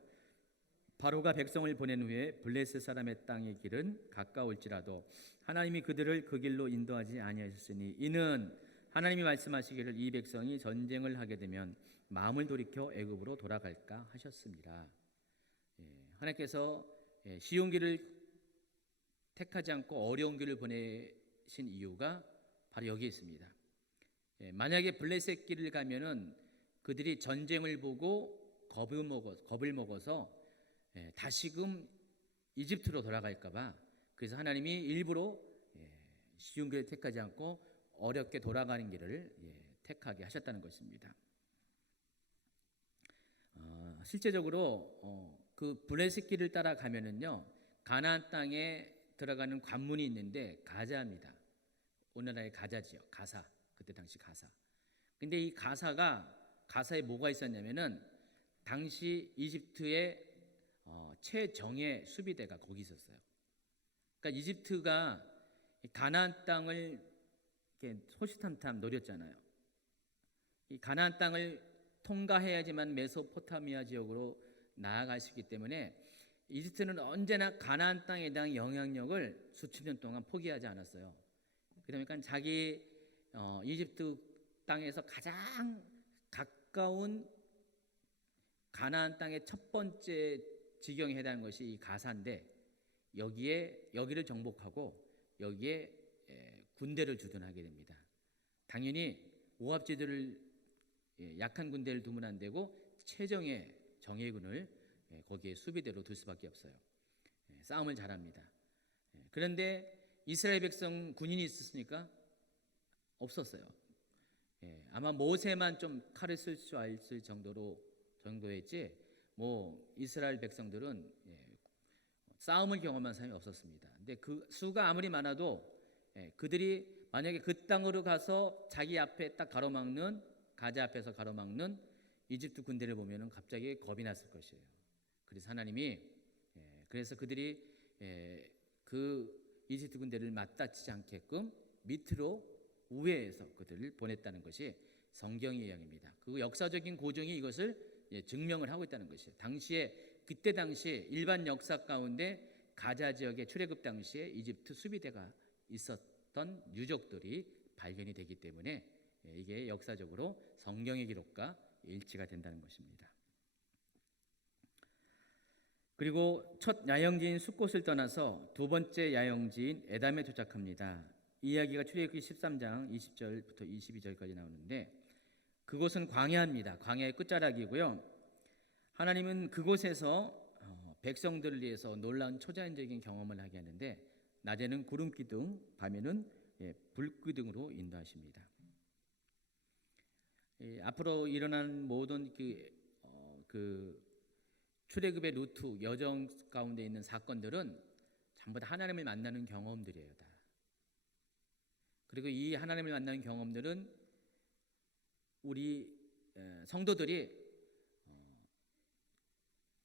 바로가 백성을 보낸 후에 블레셋 사람의 땅의 길은 가까울지라도 하나님이 그들을 그 길로 인도하지 아니하셨으니 이는 하나님이 말씀하시기를 이 백성이 전쟁을 하게 되면 마음을 돌이켜 애굽으로 돌아갈까 하셨습니다. 하나님께서 쉬운 길을 택하지 않고 어려운 길을 보내신 이유가 바로 여기에 있습니다. 만약에 블레셋 길을 가면은 그들이 전쟁을 보고 겁을 먹어서 다시금 이집트로 돌아갈까봐, 그래서 하나님이 일부러 쉬운 길을 택하지 않고 어렵게 돌아가는 길을 택하게 하셨다는 것입니다. 실제적으로 그 블레셋 길을 따라가면은요 가나안 땅에 들어가는 관문이 있는데 가자입니다. 오늘날의 가자 지역, 가사. 그때 당시 가사. 근데 이 가사에 뭐가 있었냐면은 당시 이집트의 최정예 수비대가 거기 있었어요. 그러니까 이집트가 가나안 땅을 이렇게 호시탐탐 노렸잖아요. 이 가나안 땅을 통과해야지만 메소포타미아 지역으로 나아갈 수 있기 때문에 이집트는 언제나 가나안 땅에 대한 영향력을 수천 년 동안 포기하지 않았어요. 그러니까 자기 이집트 땅에서 가장 가까운 가나안 땅의 첫 번째 지경에 해당하는 것이 이 가사인데 여기를 정복하고 여기에 군대를 주둔하게 됩니다. 당연히 모압지들을 약한 군대를 두면 안 되고 최정예 정예군을 거기에 수비대로 둘 수밖에 없어요. 싸움을 잘합니다. 그런데 이스라엘 백성 군인이 있었습니까? 없었어요. 아마 모세만 좀 칼을 쓸 줄 알을 정도였지 뭐 이스라엘 백성들은 싸움을 경험한 사람이 없었습니다. 근데 그 수가 아무리 많아도 그들이 만약에 그 땅으로 가서 자기 앞에 딱 가로막는 가자 앞에서 가로막는 이집트 군대를 보면은 갑자기 겁이 났을 것이에요. 그래서 하나님이 그래서 그들이 그 이집트 군대를 맞닥치지 않게끔 밑으로 우회해서 그들을 보냈다는 것이 성경의 이야기입니다. 그 역사적인 고증이 이것을 증명을 하고 있다는 것이에요. 그때 당시 일반 역사 가운데 가자 지역의 출애굽 당시에 이집트 수비대가 있었던 유적들이 발견이 되기 때문에 이게 역사적으로 성경의 기록과 일치가 된다는 것입니다. 그리고 첫 야영지인 숫곳을 떠나서 두 번째 야영지인 에담에 도착합니다. 이 이야기가 출애굽기 13장 20절부터 22절까지 나오는데 그곳은 광야입니다. 광야의 끝자락이고요. 하나님은 그곳에서 백성들을 위해서 놀라운 초자연적인 경험을 하게 하는데 낮에는 구름 기둥, 밤에는 불 기둥으로 인도하십니다. 앞으로 일어난 모든 그 출애굽의 루트 여정 가운데 있는 사건들은 전부 다 하나님을 만나는 경험들이에요. 다. 그리고 이 하나님을 만나는 경험들은 우리 성도들이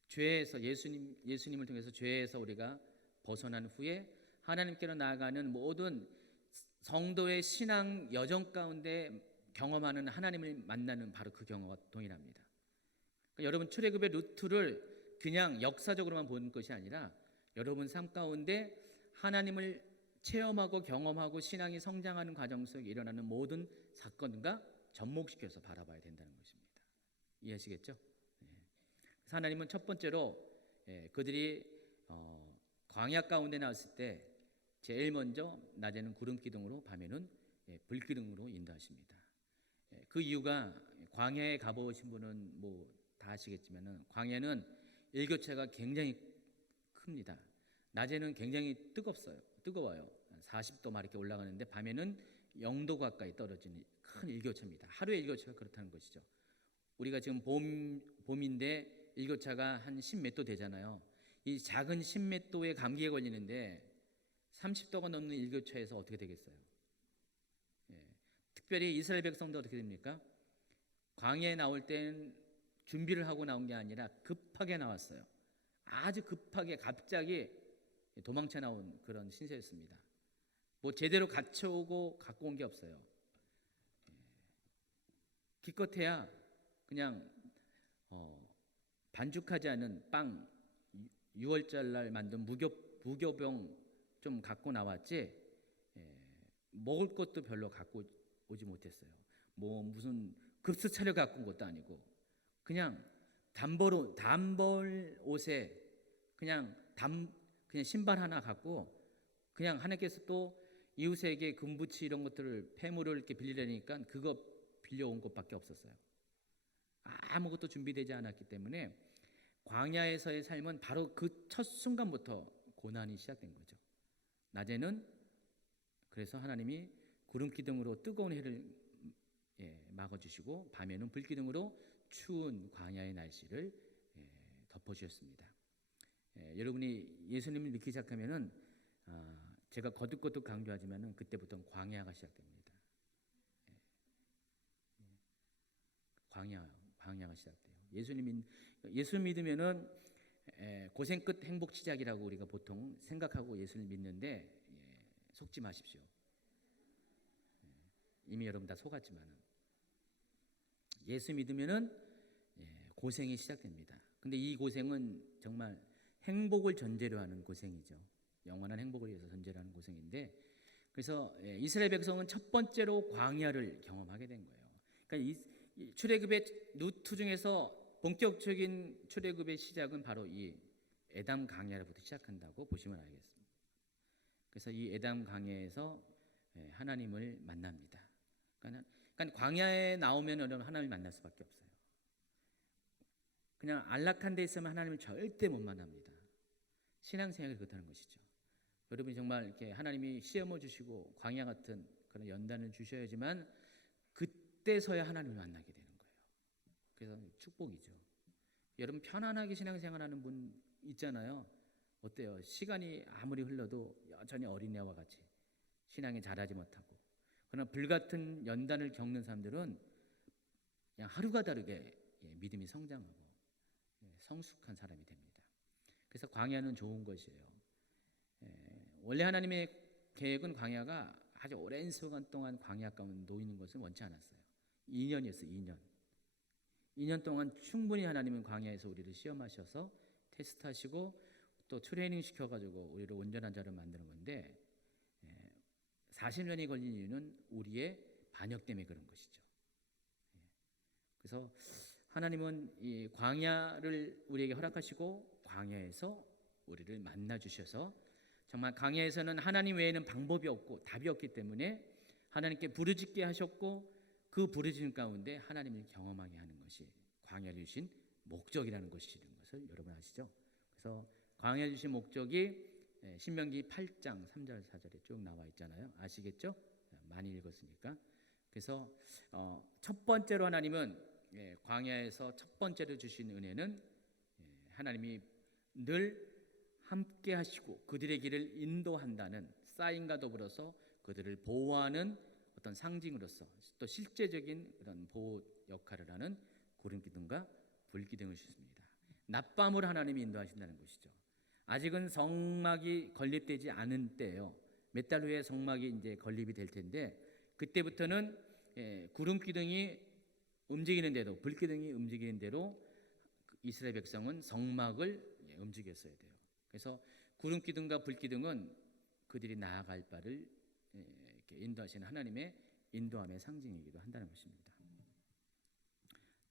죄에서 예수님을 통해서 죄에서 우리가 벗어난 후에 하나님께로 나아가는 모든 성도의 신앙 여정 가운데 경험하는 하나님을 만나는 바로 그 경험과 동일합니다. 그러니까 여러분 출애굽의 루트를 그냥 역사적으로만 보는 것이 아니라 여러분 삶 가운데 하나님을 체험하고 경험하고 신앙이 성장하는 과정 속에 일어나는 모든 사건과 접목시켜서 바라봐야 된다는 것입니다. 이해하시겠죠? 그래서 하나님은 첫 번째로 그들이 광야 가운데 나왔을 때 제일 먼저 낮에는 구름 기둥으로 밤에는 불 기둥으로 인도하십니다. 그 이유가 광야에 가보신 분은 뭐 다 아시겠지만은 광야는 일교차가 굉장히 큽니다. 낮에는 굉장히 뜨거워요. 40도 막 이렇게 올라가는데 밤에는 0도 가까이 떨어지는 큰 일교차입니다. 하루의 일교차가 그렇다는 것이죠. 우리가 지금 봄인데 일교차가 한 10몇 도 되잖아요. 이 작은 10몇 도의 감기에 걸리는데 30도가 넘는 일교차에서 어떻게 되겠어요? 특별히 이스라엘 백성도 어떻게 됩니까? 광야에 나올 땐 준비를 하고 나온 게 아니라 급하게 나왔어요. 아주 급하게 갑자기 도망쳐 나온 그런 신세였습니다. 뭐 제대로 갖춰오고 갖고 온 게 없어요. 기껏해야 그냥 반죽하지 않은 빵 6월절 날 만든 무교병 좀 갖고 나왔지 먹을 것도 별로 갖고 오지 못했어요. 뭐 무슨 급수차를 갖고 온 것도 아니고 그냥 단벌 옷에 그냥 신발 하나 갖고 그냥 하나님께서 또 이웃에게 금부치 이런 것들을 폐물을 이렇게 빌리려니까 그거 빌려온 것밖에 없었어요. 아무것도 준비되지 않았기 때문에 광야에서의 삶은 바로 그 첫 순간부터 고난이 시작된 거죠. 낮에는 그래서 하나님이 구름 기둥으로 뜨거운 해를 막아주시고 밤에는 불 기둥으로 추운 광야의 날씨를 덮어주셨습니다. 여러분이 예수님을 믿기 시작하면은 제가 거듭거듭 강조하지만은 그때부터 광야가 시작됩니다. 광야가 시작돼요. 예수 믿으면은 고생 끝 행복 시작이라고 우리가 보통 생각하고 예수를 믿는데 속지 마십시오. 이미 여러분 다 속았지만은 예수 믿으면은 고생이 시작됩니다. 근데 이 고생은 정말 행복을 전제로 하는 고생이죠. 영원한 행복을 위해서 전제로 하는 고생인데 그래서 이스라엘 백성은 첫 번째로 광야를 경험하게 된 거예요. 그러니까 이 출애굽의 루트 중에서 본격적인 출애굽의 시작은 바로 이 에담 광야로부터 시작한다고 보시면 알겠습니다. 그래서 이 에담 광야에서 하나님을 만납니다. 그러니까 광야에 나오면 여러분 하나님을 만날 수밖에 없어요. 그냥 안락한 데 있으면 하나님을 절대 못 만납니다. 신앙생활이 그렇다는 것이죠. 여러분이 정말 이렇게 하나님이 시험을 주시고 광야 같은 그런 연단을 주셔야지만 그때서야 하나님을 만나게 되는 거예요. 그래서 축복이죠. 여러분 편안하게 신앙생활하는 분 있잖아요. 어때요? 시간이 아무리 흘러도 여전히 어린애와 같이 신앙이 자라지 못하고, 그러나 불같은 연단을 겪는 사람들은 그냥 하루가 다르게 믿음이 성장하고 성숙한 사람이 됩니다. 그래서 광야는 좋은 것이에요. 원래 하나님의 계획은 광야가 아주 오랜 시간 동안 광야 가운데 놓이는 것을 원치 않았어요. 2년이었어요. 2년. 2년 동안 충분히 하나님은 광야에서 우리를 시험하셔서 테스트하시고 또 트레이닝 시켜가지고 우리를 온전한 자를 만드는 건데, 40년이 걸린 이유는 우리의 반역 때문에 그런 것이죠. 그래서 하나님은 이 광야를 우리에게 허락하시고 광야에서 우리를 만나 주셔서, 정말 광야에서는 하나님 외에는 방법이 없고 답이 없기 때문에 하나님께 부르짖게 하셨고, 그 부르짖음 가운데 하나님을 경험하게 하는 것이 광야를 주신 목적이라는 것이라는 것을 여러분 아시죠? 그래서 광야를 주신 목적이 신명기 8장 3절 4절에 쭉 나와 있잖아요. 아시겠죠? 많이 읽었으니까. 그래서 첫 번째로 하나님은 광야에서 첫 번째로 주신 은혜는 하나님이 늘 함께 하시고 그들의 길을 인도한다는 사인과 더불어서 그들을 보호하는 어떤 상징으로서 또 실제적인 그런 보호 역할을 하는 구름기둥과 불기둥을 주십니다. 낮밤을 하나님이 인도하신다는 것이죠. 아직은 성막이 건립되지 않은 때예요. 몇 달 후에 성막이 이제 건립이 될 텐데, 그때부터는 구름기둥이 움직이는 대로, 불기둥이 움직이는 대로 이스라엘 백성은 성막을 움직였어야 돼요. 그래서 구름기둥과 불기둥은 그들이 나아갈 바를 이렇게 인도하시는 하나님의 인도함의 상징이기도 한다는 것입니다.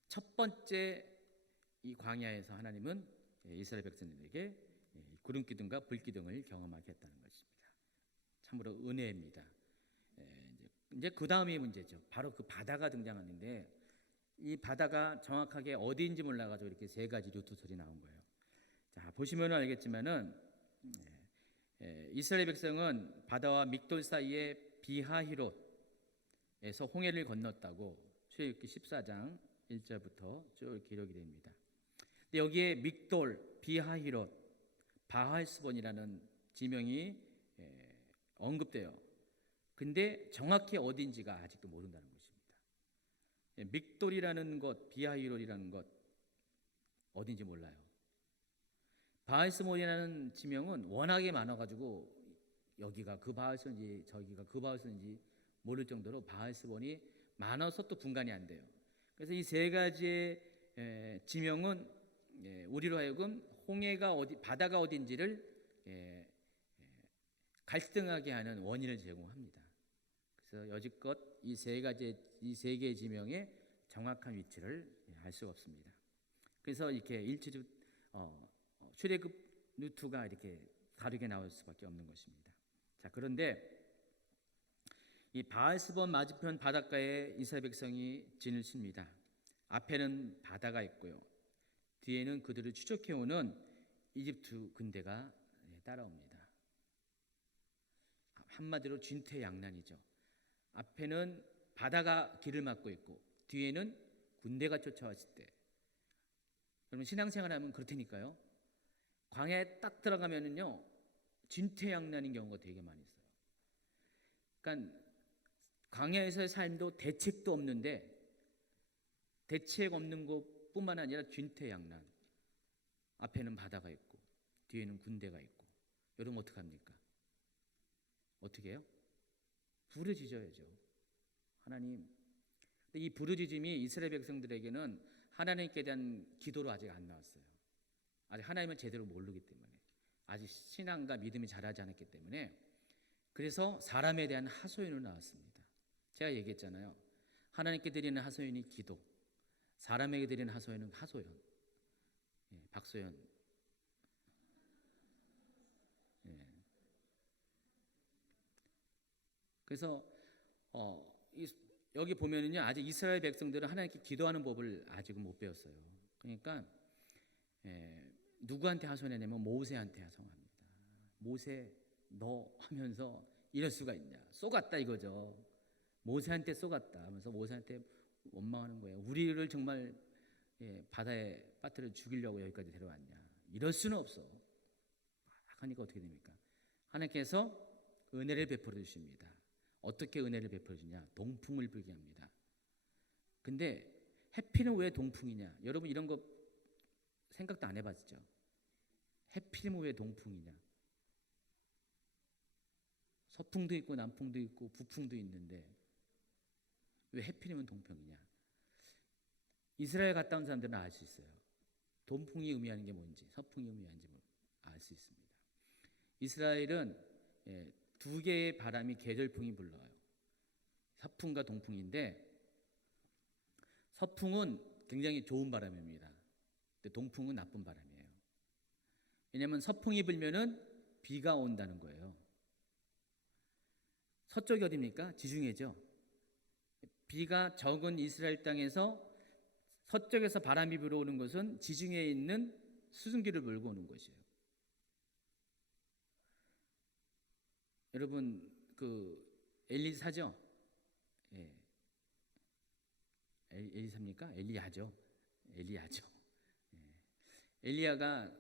첫 번째 이 광야에서 하나님은 이스라엘 백성들에게 구름기둥과 불기둥을 경험하게 했다는 것입니다. 참으로 은혜입니다. 이제 그 다음이 문제죠. 바로 그 바다가 등장하는데, 이 바다가 정확하게 어디인지 몰라가지고 이렇게 세 가지 루트설이 나온 거예요. 자, 보시면 알겠지만은 이스라엘 백성은 바다와 믹돌 사이에 비하히롯에서 홍해를 건넜다고 출애굽기 14장 1절부터 쭉 기록이 됩니다. 근데 여기에 믹돌, 비하히롯, 바할스본이라는 지명이 언급돼요. 근데 정확히 어딘지가 아직도 모른다는 것입니다. 믹돌이라는 것, 비하히롯이라는 것 어딘지 몰라요. 바할스본이라는 지명은 워낙에 많아가지고 여기가 그 바할스본인지 저기가 그 바할스본인지 모를 정도로 바할스본이 많아서 또 분간이 안 돼요. 그래서 이 세 가지의 지명은 우리로 하여금 홍해가 어디, 바다가 어딘지를 갈등하게 하는 원인을 제공합니다. 그래서 여지껏 이 세 개의 지명의 정확한 위치를 알 수가 없습니다. 그래서 이렇게 출애굽 루트가 이렇게 다르게 나올 수밖에 없는 것입니다. 자, 그런데 이 바알스본 맞은편 바닷가에 이스라엘 백성이 진을 칩니다. 앞에는 바다가 있고요, 뒤에는 그들을 추적해오는 이집트 군대가 따라옵니다. 한마디로 진퇴양난이죠. 앞에는 바다가 길을 막고 있고 뒤에는 군대가 쫓아왔을 때, 여러분 신앙생활하면 그렇다니까요. 광야에 딱 들어가면은요 진퇴양난인 경우가 되게 많이 있어요. 그러니까 광야에서의 삶도 대책도 없는데, 대책 없는 것뿐만 아니라 진퇴양난. 앞에는 바다가 있고 뒤에는 군대가 있고, 여러분 어떡합니까? 어떻게 해요? 부르짖어야죠. 하나님. 근데 이 부르짖음이 이스라엘 백성들에게는 하나님께 대한 기도로 아직 안 나왔어요. 아직 하나님을 제대로 모르기 때문에, 아직 신앙과 믿음이 자라지 않았기 때문에, 그래서 사람에 대한 하소연으로 나왔습니다. 제가 얘기했잖아요. 하나님께 드리는 하소연이 기도, 사람에게 드리는 하소연은 하소연. 박소연. 그래서 여기 보면은요, 아직 이스라엘 백성들은 하나님께 기도하는 법을 아직은 못 배웠어요. 그러니까 누구한테 하소연하냐면 모세한테 하소연합니다. 모세 너 하면서 이럴 수가 있냐, 쏘갔다 이거죠. 모세한테 쏘갔다 하면서 모세한테 원망하는 거예요. 우리를 정말 바다에 빠뜨려 죽이려고 여기까지 데려왔냐, 이럴 수는 없어. 하니까 어떻게 됩니까? 하나님께서 은혜를 베풀어 주십니다. 어떻게 은혜를 베풀어 주냐? 동풍을 불게 합니다. 근데 해필은 왜 동풍이냐? 여러분 이런 거 생각도 안 해봤죠? 해필이면 왜 동풍이냐? 서풍도 있고 남풍도 있고 북풍도 있는데 왜 해필이면 동풍이냐? 이스라엘 갔다 온 사람들은 알 수 있어요. 동풍이 의미하는 게 뭔지, 서풍이 의미하는지 알 수 있습니다. 이스라엘은 두 개의 바람이 계절풍이 불러요. 서풍과 동풍인데 서풍은 굉장히 좋은 바람입니다. 근데 동풍은 나쁜 바람이에요. 왜냐하면 서풍이 불면은 비가 온다는 거예요. 서쪽이 어디입니까? 지중해죠. 비가 적은 이스라엘 땅에서 서쪽에서 바람이 불어오는 것은 지중해에 있는 수증기를 몰고 오는 것이에요. 여러분 그 엘리사죠? 예. 엘리사입니까? 엘리야죠. 엘리야죠. 예. 엘리야가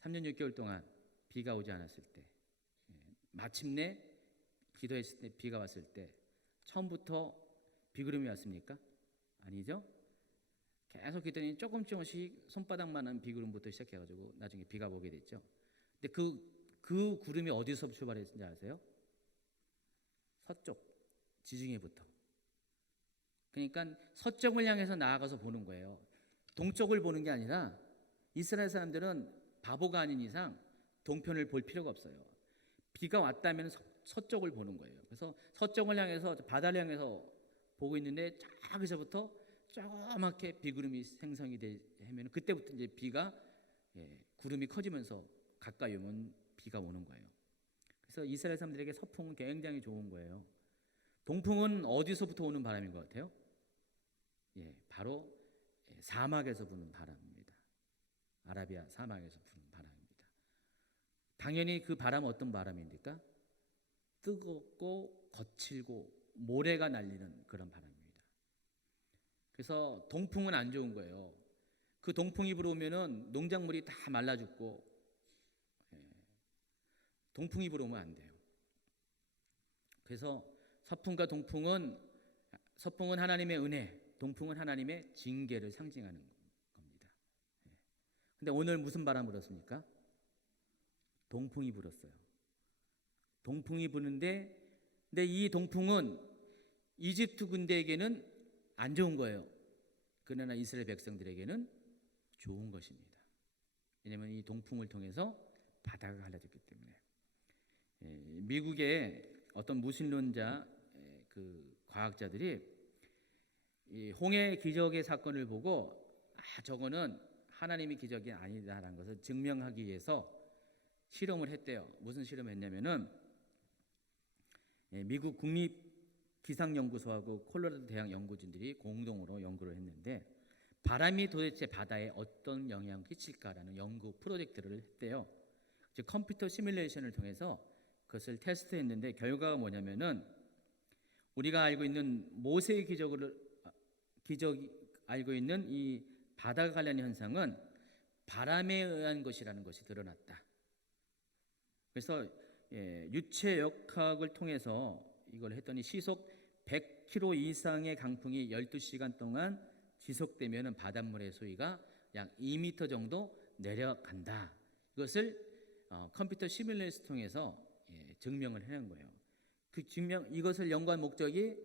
3년 6개월 동안 비가 오지 않았을 때 마침내 기도했을 때 비가 왔을 때 처음부터 비구름이 왔습니까? 아니죠. 계속 기도니 조금씩 손바닥만한 비구름부터 시작해가지고 나중에 비가 오게 됐죠. 근데 그 구름이 어디서 출발했는지 아세요? 서쪽 지중해부터. 그러니까 서쪽을 향해서 나아가서 보는 거예요. 동쪽을 보는 게 아니라 이스라엘 사람들은 바보가 아닌 이상 동편을 볼 필요가 없어요. 비가 왔다면 서쪽을 보는 거예요. 그래서 서쪽을 향해서 바다를 향해서 보고 있는데 저기서부터 조그맣게 비구름이 생성이 되면 그때부터 이제 비가 구름이 커지면서 가까이 오면 비가 오는 거예요. 그래서 이스라엘 사람들에게 서풍은 굉장히 좋은 거예요. 동풍은 어디서부터 오는 바람인 것 같아요? 바로 사막에서 부는 바람입니다. 아라비아 사막에서 부는 바람입니다. 당연히 그 바람은 어떤 바람입니까? 뜨겁고 거칠고 모래가 날리는 그런 바람입니다. 그래서 동풍은 안 좋은 거예요. 그 동풍이 불어오면은 농작물이 다 말라 죽고 동풍이 불어오면 안 돼요. 그래서 서풍과 동풍은 서풍은 하나님의 은혜, 동풍은 하나님의 징계를 상징하는 겁니다. 근데 오늘 무슨 바람 불었습니까? 동풍이 불었어요. 동풍이 부는데 근데 이 동풍은 이집트 군대에게는 안 좋은 거예요. 그러나 이스라엘 백성들에게는 좋은 것입니다. 왜냐하면 이 동풍을 통해서 바다가 갈라졌기 때문에. 미국의 어떤 무신론자 그 과학자들이 이 홍해 기적의 사건을 보고 저거는 하나님의 기적이 아니다라는 것을 증명하기 위해서 실험을 했대요. 무슨 실험을 했냐면은 미국 국립기상연구소하고 콜로라도 대학 연구진들이 공동으로 연구를 했는데 바람이 도대체 바다에 어떤 영향을 끼칠까라는 연구 프로젝트를 했대요. 즉 컴퓨터 시뮬레이션을 통해서 그것을 테스트했는데 결과가 뭐냐면은 우리가 알고 있는 모세의 기적이 알고 있는 이 바다가 관련 현상은 바람에 의한 것이라는 것이 드러났다. 그래서 유체역학을 통해서 이걸 했더니 시속 100km 이상의 강풍이 12시간 동안 지속되면 바닷물의 수위가 약 2m 정도 내려간다. 이것을 컴퓨터 시뮬레이션을 통해서 증명을 해낸 거예요. 그 증명 이것을 연구한 목적이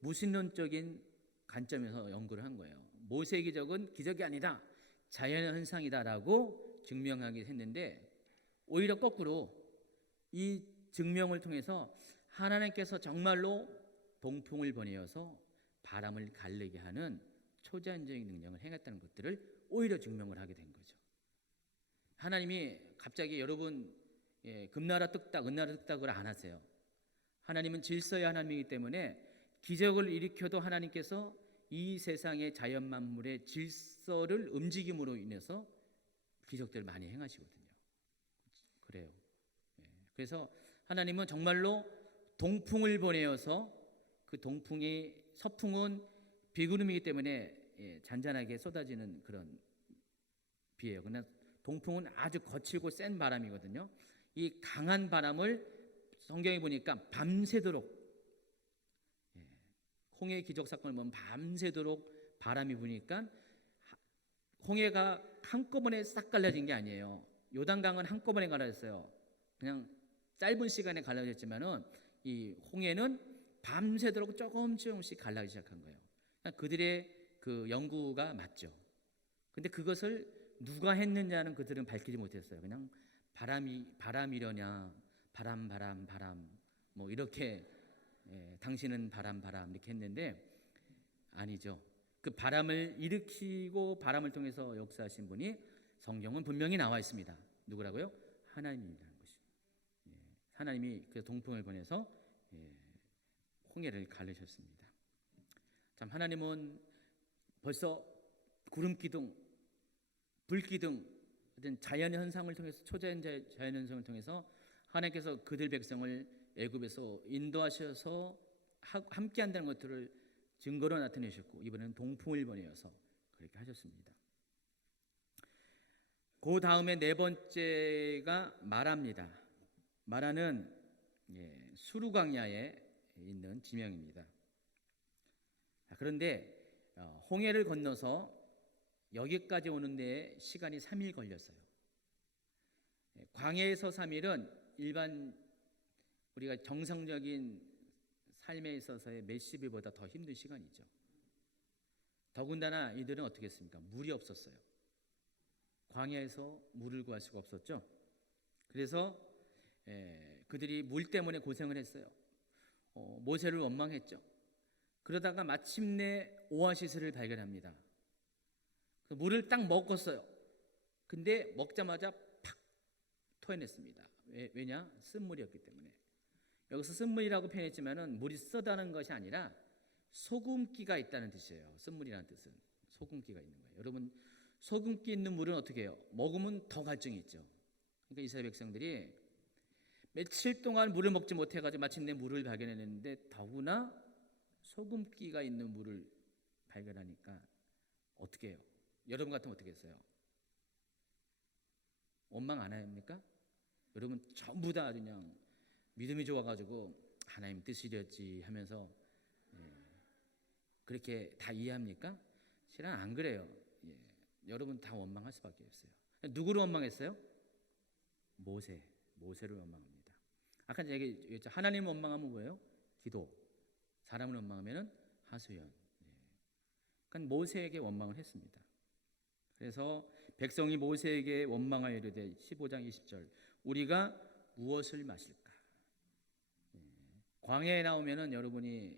무신론적인 관점에서 연구를 한 거예요. 모세의 기적은 기적이 아니다, 자연의 현상이다라고 증명하게 했는데 오히려 거꾸로 이 증명을 통해서 하나님께서 정말로 동풍을 보내어서 바람을 가르게 하는 초자연적인 능력을 행했다는 것들을 오히려 증명을 하게 된 거죠. 하나님이 갑자기 여러분 금나라 뚝딱 은나라 뚝딱을 안 하세요. 하나님은 질서의 하나님이기 때문에 기적을 일으켜도 하나님께서 이 세상의 자연 만물의 질서를 움직임으로 인해서 기적들을 많이 행하시거든요. 그래요. 그래서 하나님은 정말로 동풍을 보내어서 그 동풍이 서풍은 비구름이기 때문에 잔잔하게 쏟아지는 그런 비예요. 그러나 동풍은 아주 거칠고 센 바람이거든요. 이 강한 바람을 성경에 보니까 밤새도록, 홍해 기적 사건을 보면 밤새도록 바람이 부니까 홍해가 한꺼번에 싹 갈라진 게 아니에요. 요단강은 한꺼번에 갈라졌어요. 그냥 짧은 시간에 갈라졌지만은 이 홍해는 밤새도록 조금씩 갈라지기 시작한 거예요. 그들의 그 연구가 맞죠. 근데 그것을 누가 했느냐는 그들은 밝히지 못했어요. 그냥 바람이려냐, 바람 뭐 이렇게, 당신은 바람 이렇게 했는데 아니죠. 그 바람을 일으키고 바람을 통해서 역사하신 분이 성경은 분명히 나와 있습니다. 누구라고요? 하나님이라는 것이. 하나님이 그 동풍을 보내서 홍해를 가르셨습니다. 참 하나님은 벌써 구름 기둥, 불 기둥, 어떤 자연 현상을 통해서, 초자연 자연 현상을 통해서 하나님께서 그들 백성을 애굽에서 인도하셔서 함께 한다는 것들을 증거로 나타내셨고, 이번에는 동풍을 보내어서 그렇게 하셨습니다. 그 다음에 네 번째가 마라입니다. 마라는 수르 광야에 있는 지명입니다. 그런데 홍해를 건너서 여기까지 오는 데 시간이 3일 걸렸어요. 광야에서 3일은 일반 우리가 정상적인 삶에 있어서의 몇십 일보다 더 힘든 시간이죠. 더군다나 이들은 어떻게 했습니까? 물이 없었어요. 광야에서 물을 구할 수가 없었죠. 그래서 그들이 물 때문에 고생을 했어요. 모세를 원망했죠. 그러다가 마침내 오아시스를 발견합니다. 그 물을 딱 먹었어요. 근데 먹자마자 팍 토해냈습니다. 왜냐? 쓴물이었기 때문에. 여기서 쓴물이라고 표현했지만은 물이 쓰다는 것이 아니라 소금기가 있다는 뜻이에요. 쓴물이라는 뜻은 소금기가 있는 거예요. 여러분, 소금기 있는 물은 어떻게 해요? 먹으면 더 갈증이 있죠. 그러니까 이스라엘 백성들이 며칠 동안 물을 먹지 못해가지고 마침내 물을 발견했는데, 더구나 소금기가 있는 물을 발견하니까 어떻게 해요? 여러분 같으면 어떻게 했어요? 원망 안 합니까? 여러분 전부 다 그냥 믿음이 좋아가지고 하나님 뜻이었지 하면서 그렇게 다 이해합니까? 실은 안 그래요. 여러분 다 원망할 수밖에 없어요. 누구를 원망했어요? 모세를 원망합니다. 아까 얘기했죠. 하나님을 원망하면 뭐예요? 기도. 사람을 원망하면 하소연. 그러니까 모세에게 원망을 했습니다. 그래서 백성이 모세에게 원망하여 이르되 15장 20절 우리가 무엇을 마실까? 광야에 나오면은 여러분이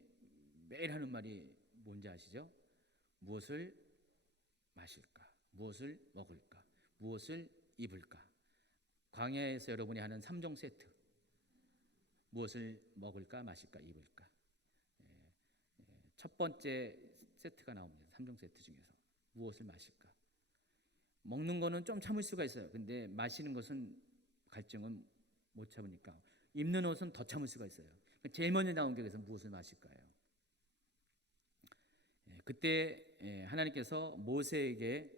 매일 하는 말이 뭔지 아시죠? 무엇을 마실까? 무엇을 먹을까? 무엇을 입을까? 광야에서 여러분이 하는 3종 세트. 무엇을 먹을까? 마실까? 입을까? 첫 번째 세트가 나옵니다. 3종 세트 중에서 무엇을 마실까? 먹는 거는 좀 참을 수가 있어요. 근데 마시는 것은 갈증은 못 참으니까. 입는 옷은 더 참을 수가 있어요. 제일 먼저 나온 게 그래서 무엇을 마실까요? 그때 하나님께서 모세에게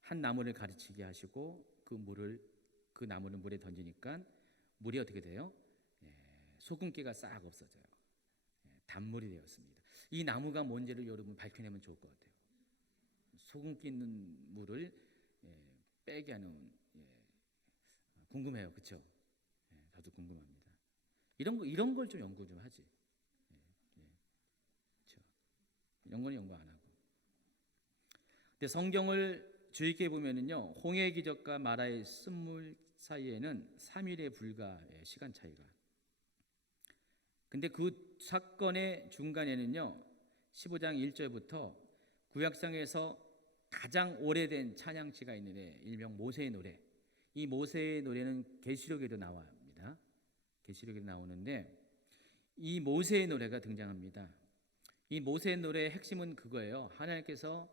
한 나무를 가르치게 하시고 그 나무를 물에 던지니까 물이 어떻게 돼요? 소금기가 싹 없어져요. 단물이 되었습니다. 이 나무가 뭔지를 여러분 밝혀내면 좋을 것 같아요. 소금기 있는 물을 빼게 하는, 궁금해요, 그렇죠? 저도 궁금합니다. 이런 걸 좀 연구 좀 하지. 그렇죠? 이런 건 연구 안 하고. 근데 성경을 주의 깊게 보면은요, 홍해 기적과 마라의 쓴물 사이에는 3일에 불과의 시간 차이가. 근데 그 사건의 중간에는요, 15장 1절부터 구약성에서 가장 오래된 찬양시가 있는데 일명 모세의 노래. 이 모세의 노래는 계시록에도 나옵니다. 계시록에도 나오는데 이 모세의 노래가 등장합니다. 이 모세의 노래의 핵심은 그거예요. 하나님께서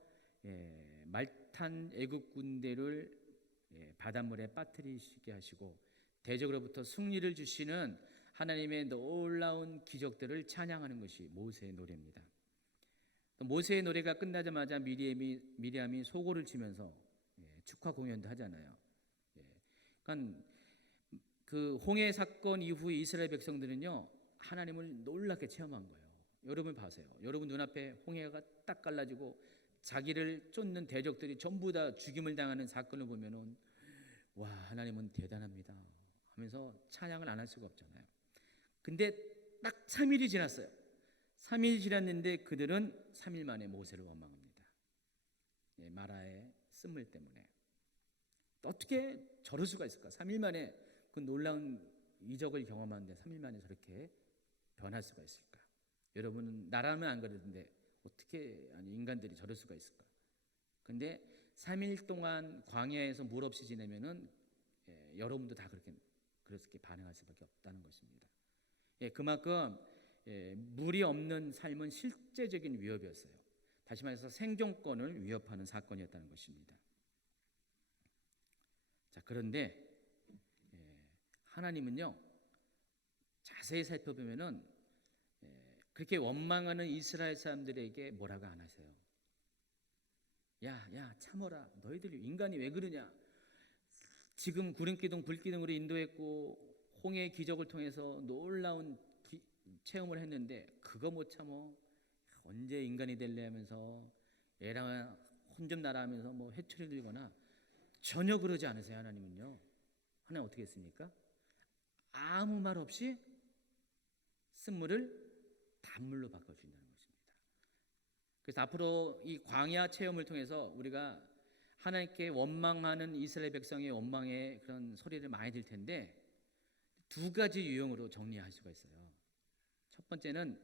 말탄 애국 군대를 바닷물에 빠뜨리시게 하시고 대적으로부터 승리를 주시는 하나님의 놀라운 기적들을 찬양하는 것이 모세의 노래입니다. 모세의 노래가 끝나자마자 미리암이 소고를 치면서 축하 공연도 하잖아요. 예. 그러니까 그 홍해 사건 이후에 이스라엘 백성들은요 하나님을 놀랍게 체험한 거예요. 여러분 봐세요. 여러분 눈앞에 홍해가 딱 갈라지고 자기를 쫓는 대적들이 전부 다 죽임을 당하는 사건을 보면은 와 하나님은 대단합니다 하면서 찬양을 안 할 수가 없잖아요. 근데 딱 3일이 지났어요. 3일 지났는데 그들은 3일 만에 모세를 원망합니다. 예, 마라의 쓴물 때문에. 어떻게 저럴 수가 있을까? 3일 만에 그 놀라운 이적을 경험하는데 3일 만에 저렇게 변할 수가 있을까? 여러분 나라면 안 그러는데 어떻게 아니 인간들이 저럴 수가 있을까? 근데 3일 동안 광야에서 물 없이 지내면은 여러분도 다 그렇게 반응할 수밖에 없다는 것입니다. 그만큼 물이 없는 삶은 실제적인 위협이었어요. 다시 말해서 생존권을 위협하는 사건이었다는 것입니다. 자, 그런데 하나님은요 자세히 살펴보면은 그렇게 원망하는 이스라엘 사람들에게 뭐라고 안 하세요. 야 참어라. 너희들 인간이 왜 그러냐. 지금 구름기둥 불기둥으로 인도했고 홍해의 기적을 통해서 놀라운 체험을 했는데 그거 못 참어. 언제 인간이 될래 하면서 애랑 혼 좀 나라 하면서 뭐 회초리 들거나 전혀 그러지 않으세요. 하나님은요. 하나님 어떻게 했습니까? 아무 말 없이 쓴물을 단물로 바꿔준다는 것입니다. 그래서 앞으로 이 광야 체험을 통해서 우리가 하나님께 원망하는 이스라엘 백성의 원망의 그런 소리를 많이 들 텐데 두 가지 유형으로 정리할 수가 있어요. 첫 번째는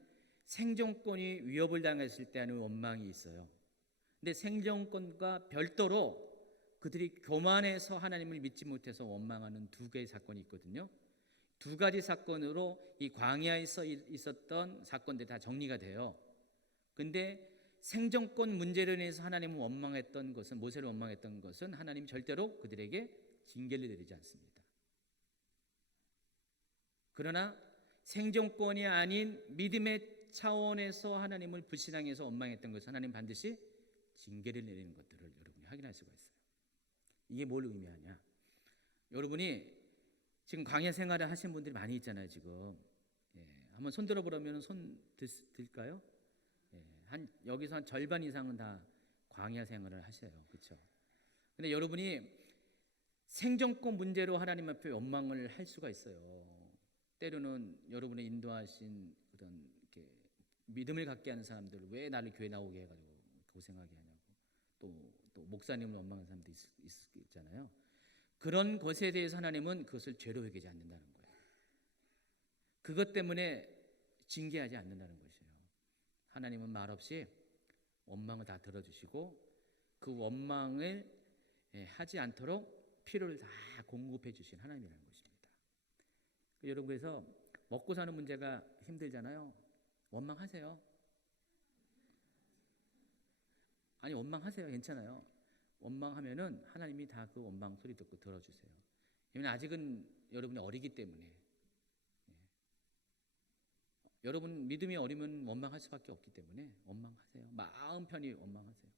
생존권이 위협을 당했을 때 하는 원망이 있어요. 근데 생존권과 별도로 그들이 교만해서 하나님을 믿지 못해서 원망하는 두 개의 사건이 있거든요. 두 가지 사건으로 이 광야에서 있었던 사건들이 다 정리가 돼요. 근데 생존권 문제로 인해서 하나님을 원망했던 것은 모세를 원망했던 것은 하나님 절대로 그들에게 징계를 내리지 않습니다. 그러나 생존권이 아닌 믿음의 차원에서 하나님을 불신앙해서 원망했던 것은 하나님 반드시 징계를 내리는 것들을 여러분이 확인할 수가 있어요. 이게 뭘 의미하냐? 여러분이 지금 광야 생활을 하신 분들이 많이 있잖아요. 지금 한번 손 들어보라면 손 들까요? 여기서 한 절반 이상은 다 광야 생활을 하셔요. 그렇죠? 근데 여러분이 생존권 문제로 하나님 앞에 원망을 할 수가 있어요. 때로는 여러분의 인도하신 그런 이렇게 믿음을 갖게 하는 사람들 왜 나를 교회 나오게 해가지고 고생하게 하냐고 또 목사님을 원망하는 사람도 있잖아요. 그런 것에 대해서 하나님은 그것을 죄로 여기지 않는다는 거예요. 그것 때문에 징계하지 않는다는 것이에요. 하나님은 말없이 원망을 다 들어주시고 그 원망을 하지 않도록 필요를 다 공급해 주신 하나님이라는 것입니다. 여러분 그래서 먹고 사는 문제가 힘들잖아요. 원망하세요. 아니 원망하세요. 괜찮아요. 원망하면은 하나님이 다 그 원망 소리 듣고 들어주세요. 왜냐하면 아직은 여러분이 어리기 때문에 여러분 믿음이 어리면 원망할 수밖에 없기 때문에 원망하세요. 마음 편히 원망하세요.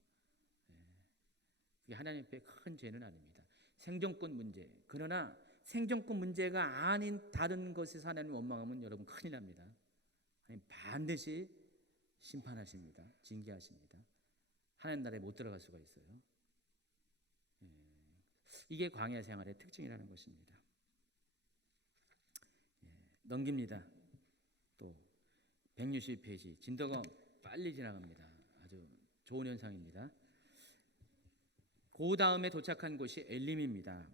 그게 하나님 앞에 큰 죄는 아닙니다. 생존권 문제. 그러나 생존권 문제가 아닌 다른 것에서 하나님 원망하면 여러분 큰일 납니다. 하나님 반드시 심판하십니다. 징계하십니다. 하나님 나라에 못 들어갈 수가 있어요. 이게 광야 생활의 특징이라는 것입니다. 넘깁니다. 또 160페이지 진도가 빨리 지나갑니다. 아주 좋은 현상입니다. 그 다음에 도착한 곳이 엘림입니다.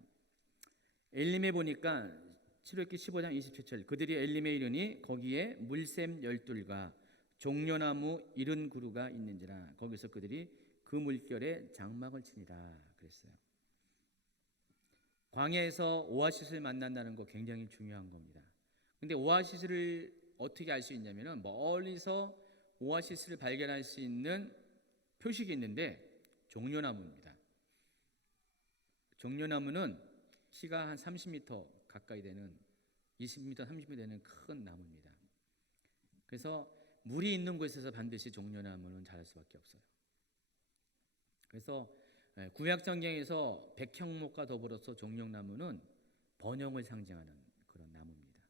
엘림에 보니까 출애굽기 15장 27절 그들이 엘림에 이르니 거기에 물샘 12과 종려나무 70그루가 있는지라 거기서 그들이 그 물결에 장막을 치니라 그랬어요. 광야에서 오아시스를 만난다는 거 굉장히 중요한 겁니다. 근데 오아시스를 어떻게 알 수 있냐면은 멀리서 오아시스를 발견할 수 있는 표식이 있는데 종려나무입니다. 종려나무는 키가 한 30m 가까이 되는 20m, 30m 되는 큰 나무입니다. 그래서 물이 있는 곳에서 반드시 종려나무는 자랄 수밖에 없어요. 그래서 구약 성경에서 백향목과 더불어서 종려나무는 번영을 상징하는 그런 나무입니다.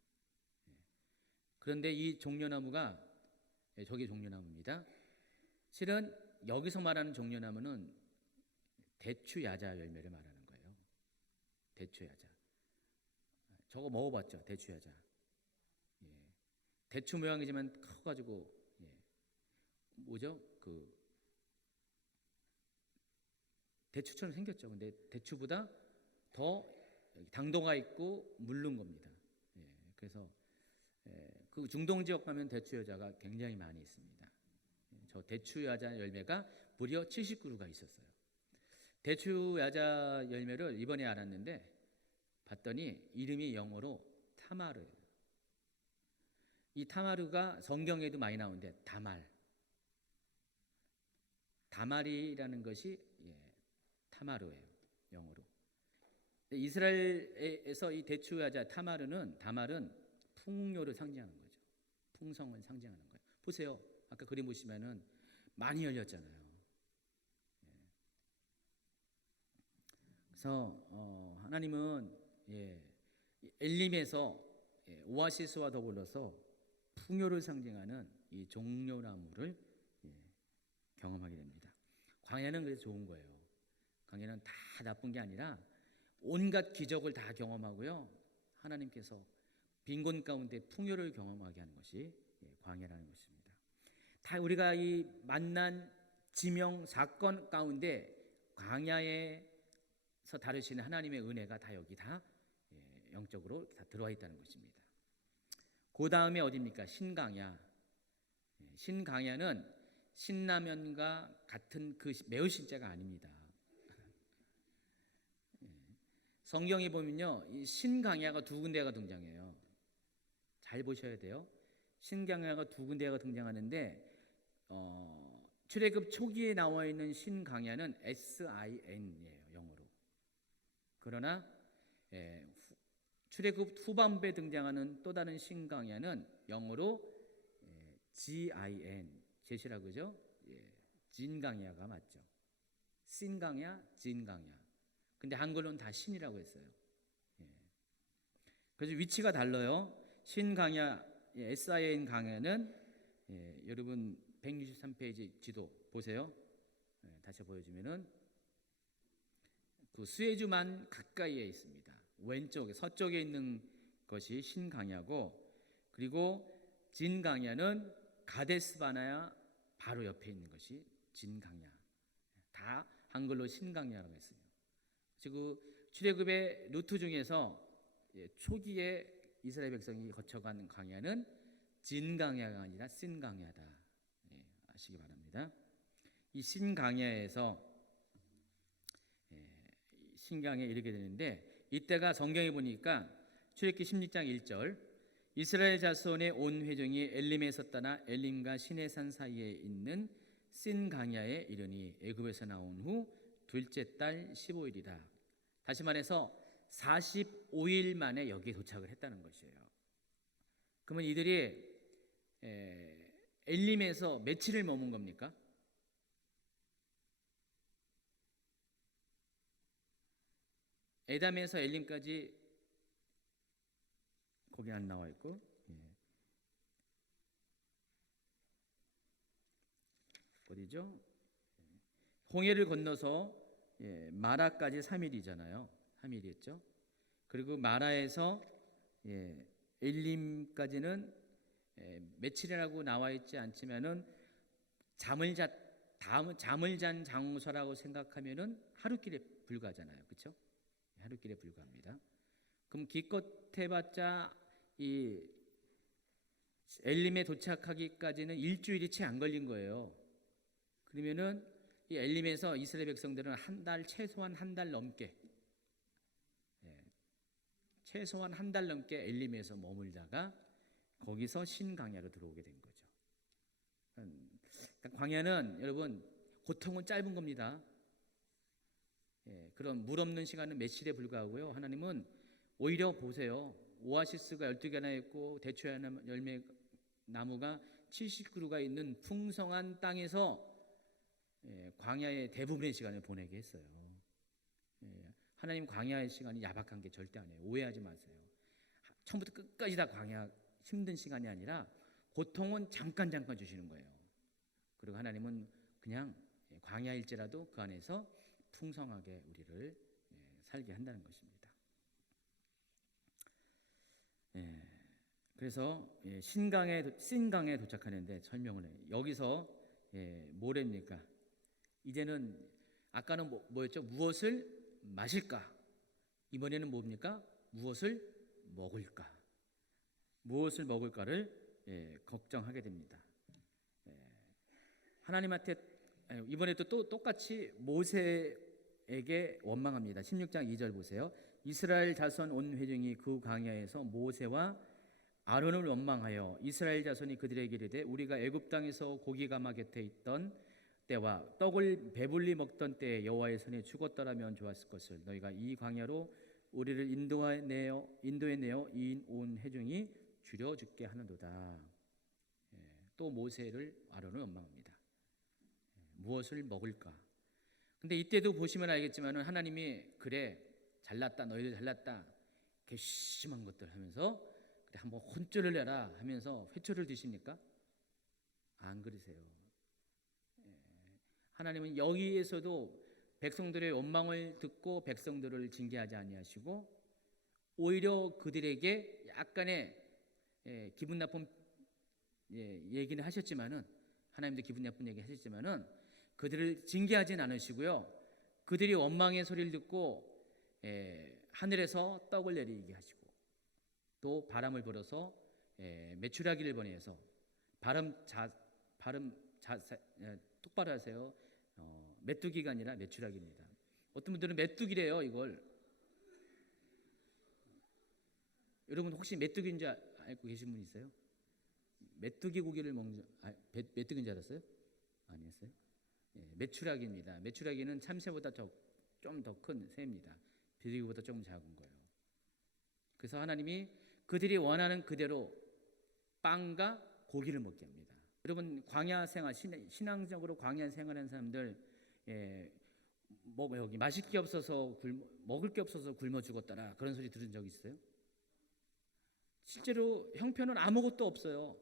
그런데 이 종려나무가 저게 종려나무입니다. 실은 여기서 말하는 종려나무는 대추야자 열매를 말하는 거예요. 대추야자. 저거 먹어봤죠? 대추야자. 대추 모양이지만 커가지고 뭐죠? 그 대추처럼 생겼죠. 근데 대추보다 더 당도가 있고 물른 겁니다. 그래서 그 중동 지역 가면 대추야자가 굉장히 많이 있습니다. 저 대추야자 열매가 무려 70그루가 있었어요. 대추야자 열매를 이번에 알았는데 봤더니 이름이 영어로 타마르예요. 이 타마르가 성경에도 많이 나오는데 다말이라는 것이 타마르예요. 영어로. 이스라엘에서 이 대추야자 다말은 풍요를 상징하는 거죠. 풍성을 상징하는 거예요. 보세요. 아까 그림 보시면은 많이 열렸잖아요. 그래서 하나님은 엘림에서 오아시스와 더불어서 풍요를 상징하는 이 종려나무를 경험하게 됩니다. 광야는 그래서 좋은 거예요. 광야는 다 나쁜 게 아니라 온갖 기적을 다 경험하고요. 하나님께서 빈곤 가운데 풍요를 경험하게 하는 것이 광야라는 것입니다. 다 우리가 이 만난 지명 사건 가운데 광야에서 다루시는 하나님의 은혜가 다 여기 다 영적으로 다 들어와 있다는 것입니다. 그 다음에 어디입니까? 신광야. 신광야는 신라면과 같은 그 매우 신자가 아닙니다. 성경에 보면요, 이 신광야가 두 군데가 등장해요. 잘 보셔야 돼요. 신광야가 두 군데가 등장하는데 출애굽 초기에 나와 있는 신광야는 SIN이에요, 영어로. 그러나 출애굽 후반부에 등장하는 또 다른 신광야는 영어로 GIN, 제시라 그죠? 진광야가 맞죠. 신광야, 진광야. 근데 한글로는 다 신이라고 했어요. 그래서 위치가 달라요. 신광야, SIN 강야는 여러분 163페이지 지도 보세요. 다시 보여주면은 그 수에즈만 가까이에 있습니다. 왼쪽에 서쪽에 있는 것이 신광야고, 그리고 진광야는 가데스바나야 바로 옆에 있는 것이 진광야. 다 한글로 신광야라고 했어요. 지금 출애굽의 루트 중에서 초기에 이스라엘 백성이 거쳐간 광야는 진광야가 아니라 신광야다. 아시기 바랍니다. 이 신광야에서 신광야에 이르게 되는데, 이때가 성경에 보니까 출애굽기 16장 1절 이스라엘 자손의 온 회중이 엘림에서 떠나 엘림과 시내산 사이에 있는 신광야에 이르니 애굽에서 나온 후 둘째 달 15일이다. 다시 말해서 45일 만에 여기에 도착을 했다는 것이에요. 그러면 이들이 엘림에서 며칠을 머문 겁니까? 에담에서 엘림까지 거기 안 나와 있고, 어디죠? 홍해를 건너서 마라까지 3일이잖아요. 3일이었죠. 그리고 마라에서 엘림까지는 며칠이라고 나와 있지 않지만은 잠을 잔 장소라고 생각하면은 하루길에 불과하잖아요. 그렇죠? 하루길에 불과합니다. 그럼 기껏 해봤자 이 엘림에 도착하기까지는 일주일이 채 안 걸린 거예요. 그러면은 이 엘림에서 이스라엘 백성들은 최소한 한 달 넘게 엘림에서 머물다가 거기서 신광야로 들어오게 된 거죠. 그러니까 광야는 여러분 고통은 짧은 겁니다. 그런 물 없는 시간은 며칠에 불과하고요. 하나님은 오히려 보세요. 오아시스가 12개나 있고 대추 열매 나무가 70그루가 있는 풍성한 땅에서 광야의 대부분의 시간을 보내게 했어요. 하나님 광야의 시간이 야박한 게 절대 아니에요. 오해하지 마세요. 처음부터 끝까지 다 광야 힘든 시간이 아니라 고통은 잠깐 주시는 거예요. 그리고 하나님은 그냥 광야일지라도 그 안에서 풍성하게 우리를 살게 한다는 것입니다. 그래서 신강에 도착하는데 설명을 해요. 여기서 뭐랍니까? 이제는 아까는 뭐였죠? 무엇을 마실까? 이번에는 뭡니까? 무엇을 먹을까? 무엇을 먹을까를 걱정하게 됩니다. 하나님한테 이번에도 또 똑같이 모세에게 원망합니다. 16장 2절 보세요. 이스라엘 자손 온 회중이 그 광야에서 모세와 아론을 원망하여 이스라엘 자손이 그들에게 이르되 우리가 애굽 땅에서 고기 가마 곁에 있던 때와 떡을 배불리 먹던 때에 여호와의 손에 죽었더라면 좋았을 것을 너희가 이 광야로 우리를 인도에 내어 이 온 회중이 줄여 죽게 하는도다. 또 모세를 아론을 원망합니다. 무엇을 먹을까? 근데 이때도 보시면 알겠지만 하나님이 그래 잘났다 너희들 잘났다 괘씸한 것들 하면서 그래 한번 혼쭐을 내라 하면서 회초를 드십니까? 안 그러세요. 하나님은 여기에서도 백성들의 원망을 듣고 백성들을 징계하지 아니하시고 오히려 그들에게 약간의 기분 나쁜 얘기는 하셨지만은 하나님도 기분 나쁜 얘기 하셨지만은 그들을 징계하진 않으시고요. 그들이 원망의 소리를 듣고 하늘에서 떡을 내리게 하시고 또 바람을 불어서 메추라기를 보내서 발음 똑바로 하세요. 메뚜기가 아니라 메추라기입니다. 어떤 분들은 메뚜기래요. 이걸 여러분 혹시 메뚜기인 줄 알고 계신 분 있어요? 메뚜기 고기를 먹는 메뚜기인 줄 알았어요? 아니었어요? 메추라기입니다. 메추라기는 참새보다 좀 더 큰 새입니다. 비둘기보다 조금 작은 거예요. 그래서 하나님이 그들이 원하는 그대로 빵과 고기를 먹게 합니다. 여러분 광야 생활 신앙적으로 광야 생활하는 사람들 여기 마실 게 없어서 먹을 게 없어서 굶어 죽었더라 그런 소리 들은 적 있어요? 실제로 형편은 아무것도 없어요.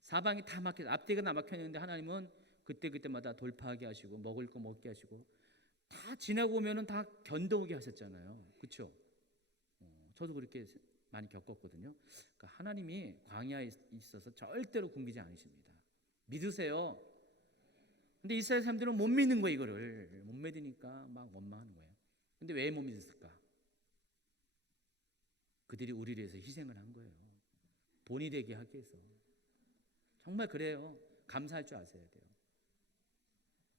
사방이 다 막혀 앞뒤가 다 막혀 있는데 하나님은 그때마다 돌파하게 하시고 먹을 거 먹게 하시고 다 지나고 오면은 다 견뎌오게 하셨잖아요. 그렇죠? 저도 그렇게 많이 겪었거든요. 그러니까 하나님이 광야에 있어서 절대로 굶기지 않으십니다. 믿으세요. 근데 이스라엘 사람들은 못 믿는 거예요. 이거를 못 믿으니까 막 원망하는 거예요. 근데 왜 못 믿었을까? 그들이 우리를 위해서 희생을 한 거예요. 본이 되게 하기 위해서. 정말 그래요. 감사할 줄 아셔야 돼요.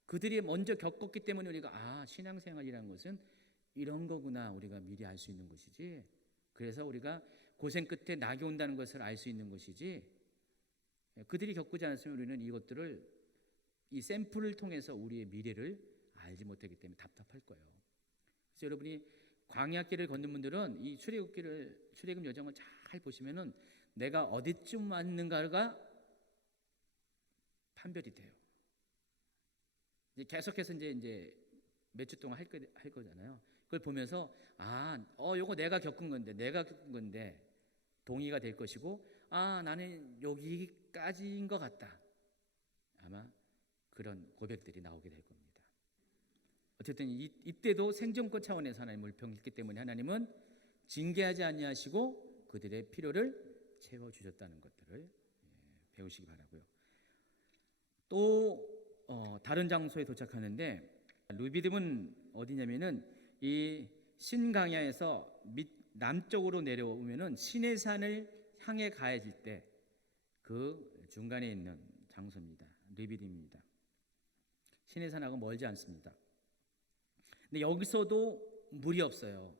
그들이 먼저 겪었기 때문에 우리가 신앙생활이라는 것은 이런 거구나 우리가 미리 알 수 있는 것이지. 그래서 우리가 고생 끝에 낙이 온다는 것을 알 수 있는 것이지. 그들이 겪지 않았으면 우리는 이것들을 이 샘플을 통해서 우리의 미래를 알지 못하기 때문에 답답할 거예요. 그래서 여러분이 광야길을 걷는 분들은 이 출애굽 여정을 잘 보시면은 내가 어디쯤 왔는가가 판별이 돼요. 이제 계속해서 이제 몇 주 동안 할 거잖아요. 그걸 보면서 요거 내가 겪은 건데 동의가 될 것이고 나는 여기까지인 것 같다. 아마 그런 고백들이 나오게 될 겁니다. 어쨌든 이때도 생존권 차원에서 하나님을 평했기 때문에 하나님은 징계하지 아니하시고 그들의 필요를 채워주셨다는 것들을 배우시기 바라고요. 또 다른 장소에 도착하는데 루비딤은 어디냐면은 이 신강야에서 남쪽으로 내려오면은 시내산을 향해 가해질 때 그 중간에 있는 장소입니다. 루비딤입니다. 시내산하고 멀지 않습니다. 근데 여기서도 물이 없어요.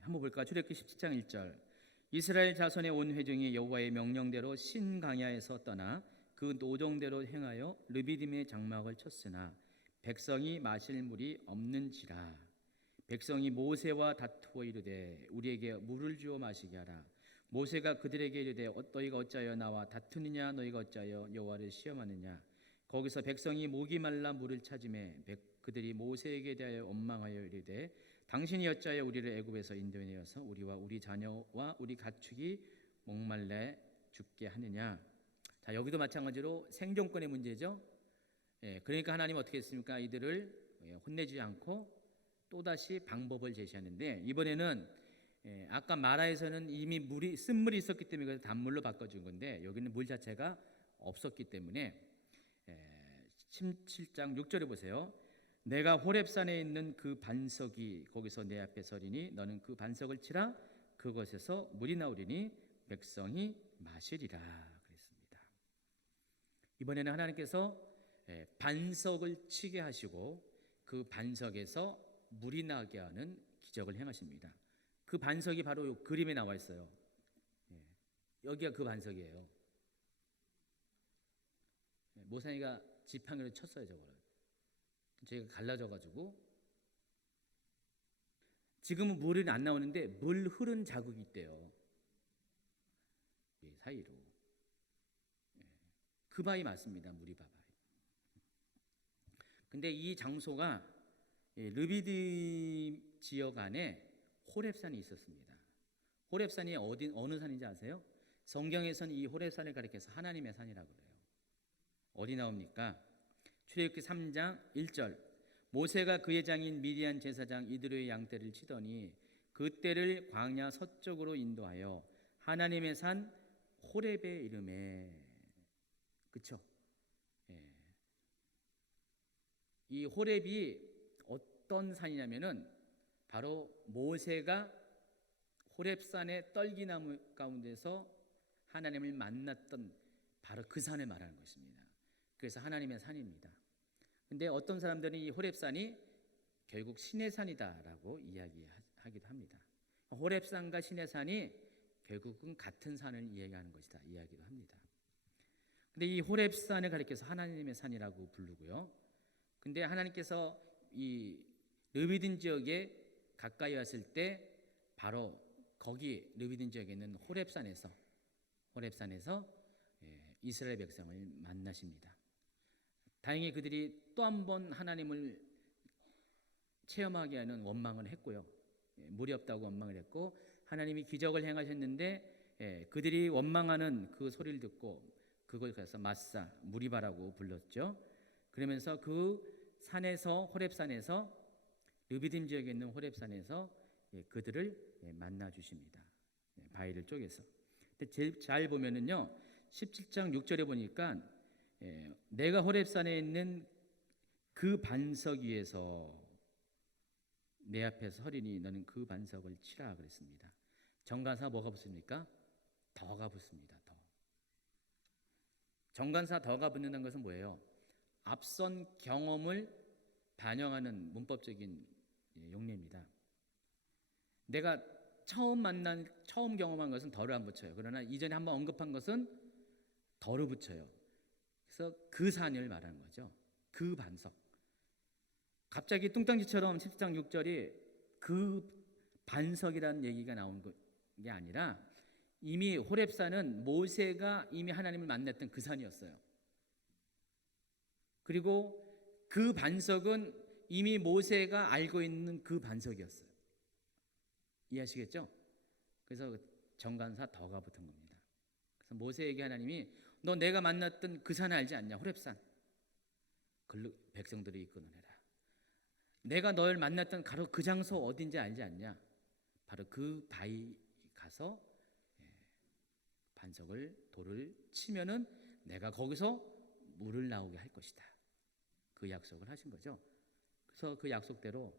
한번 볼까요? 출애굽기 17장 1절. 이스라엘 자손의 온 회중이 여호와의 명령대로 신강야에서 떠나 그 노정대로 행하여 르비딤의 장막을 쳤으나 백성이 마실 물이 없는지라. 백성이 모세와 다투어 이르되 우리에게 물을 주어 마시게 하라. 모세가 그들에게 이르되 너희가 어찌하여 나와 다투느냐? 너희가 어찌하여 여호와를 시험하느냐? 거기서 백성이 목이 말라 물을 찾음에 그들이 모세에게 대하여 원망하여 이르되 당신이 어찌하여 우리를 애굽에서 인도해 내어서 우리와 우리 자녀와 우리 가축이 목말라 죽게 하느냐. 자, 여기도 마찬가지로 생존권의 문제죠. 그러니까 하나님 어떻게 했습니까? 이들을 혼내지 않고 또다시 방법을 제시하는데, 이번에는 아까 마라에서는 이미 쓴물이 있었기 때문에 그래서 단물로 바꿔준 건데, 여기는 물 자체가 없었기 때문에 17장 6절에 보세요. 내가 호렙산에 있는 그 반석이 거기서 내 앞에 서리니 너는 그 반석을 치라. 그것에서 물이 나오리니 백성이 마시리라 그랬습니다. 이번에는 하나님께서 반석을 치게 하시고 그 반석에서 물이 나게 하는 기적을 행하십니다. 그 반석이 바로 이 그림에 나와 있어요. 여기가 그 반석이에요. 모세가 지팡이로 쳤어요. 저거를 저희가 갈라져가지고 지금은 물은 안 나오는데 물 흐른 자국이 있대요. 사이로. 그 바위 맞습니다. 물이 바위. 근데 이 장소가 르비딤 지역 안에 호렙산이 있었습니다. 호렙산이 어느 산인지 아세요? 성경에서는 이 호렙산을 가리켜서 하나님의 산이라고 그래요. 어디 나옵니까? 출애굽기 3장 1절. 모세가 그의 장인 미디안 제사장 이드로의 양떼를 치더니 그 떼를 광야 서쪽으로 인도하여 하나님의 산 호렙의 이름에. 그쵸? 이 호렙이 어떤 산이냐면은 바로 모세가 호렙산의 떨기나무 가운데서 하나님을 만났던 바로 그 산을 말하는 것입니다. 그래서 하나님의 산입니다. 근데 어떤 사람들은 이 호렙산이 결국 신의 산이다라고 이야기하기도 합니다. 호렙산과 신의 산이 결국은 같은 산을 이야기하는 것이다 이야기도 합니다. 근데 이 호렙산을 가리켜서 하나님의 산이라고 부르고요. 근데 하나님께서 이 르비딤 지역에 가까이 왔을 때 바로 거기 르비딤 지역에 있는 호렙산에서 이스라엘 백성을 만나십니다. 다행히 그들이 또 한 번 하나님을 체험하게 하는 원망을 했고요. 물이 없다고 원망을 했고 하나님이 기적을 행하셨는데 그들이 원망하는 그 소리를 듣고 그걸 그래서 마사 무리바라고 불렀죠. 그러면서 그 산에서 호렙산에서 르비딤 지역에 있는 호렙산에서 그들을 만나 주십니다. 바위를 쪼개서. 근데 잘 보면은요 17장 6절에 보니까 내가 호렙산에 있는 그 반석 위에서 내 앞에 서리니 너는 그 반석을 치라 그랬습니다. 정관사 뭐가 붙습니까? 더가 붙습니다. 더. 정관사 더가 붙는다는 것은 뭐예요? 앞선 경험을 반영하는 문법적인 용례입니다. 내가 처음 경험한 것은 더를 안 붙여요. 그러나 이전에 한번 언급한 것은 더를 붙여요. 그래서 그 산을 말하는 거죠. 그 반석. 갑자기 뚱땅지처럼 17장 6절이 그 반석이라는 얘기가 나온 게 아니라 이미 호렙산은 모세가 이미 하나님을 만났던 그 산이었어요. 그리고 그 반석은 이미 모세가 알고 있는 그 반석이었어요. 이해하시겠죠? 그래서 정관사 더가 붙은 겁니다. 그래서 모세에게 하나님이 너 내가 만났던 그 산 알지 않냐? 호렙산. 백성들이 이끌어내라. 내가 널 만났던 바로 그 장소 어딘지 알지 않냐? 바로 그 바위 가서 돌을 치면은 내가 거기서 물을 나오게 할 것이다. 그 약속을 하신 거죠. 그래서 그 약속대로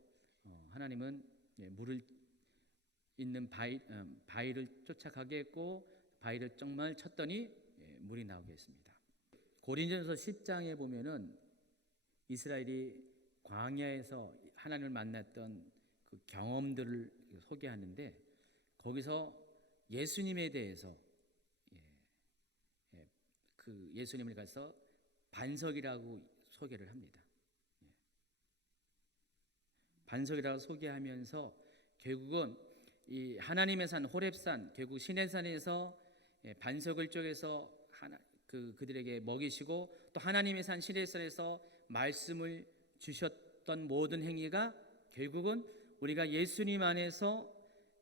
하나님은 물을 있는 바위를 쫓아가게 했고 바위를 정말 쳤더니 물이 나오게 했습니다. 고린도전서 10장에 보면은 이스라엘이 광야에서 하나님을 만났던 그 경험들을 소개하는데 거기서 예수님에 대해서 그 예수님을 가서 반석이라고 소개를 합니다. 반석이라고 소개하면서 결국은 이 하나님의 산 호렙산 결국 시내산에서 반석을 쪼개서 그들에게 먹이시고 또 하나님의 산 시내산에서 말씀을 주셨던 모든 행위가 결국은 우리가 예수님 안에서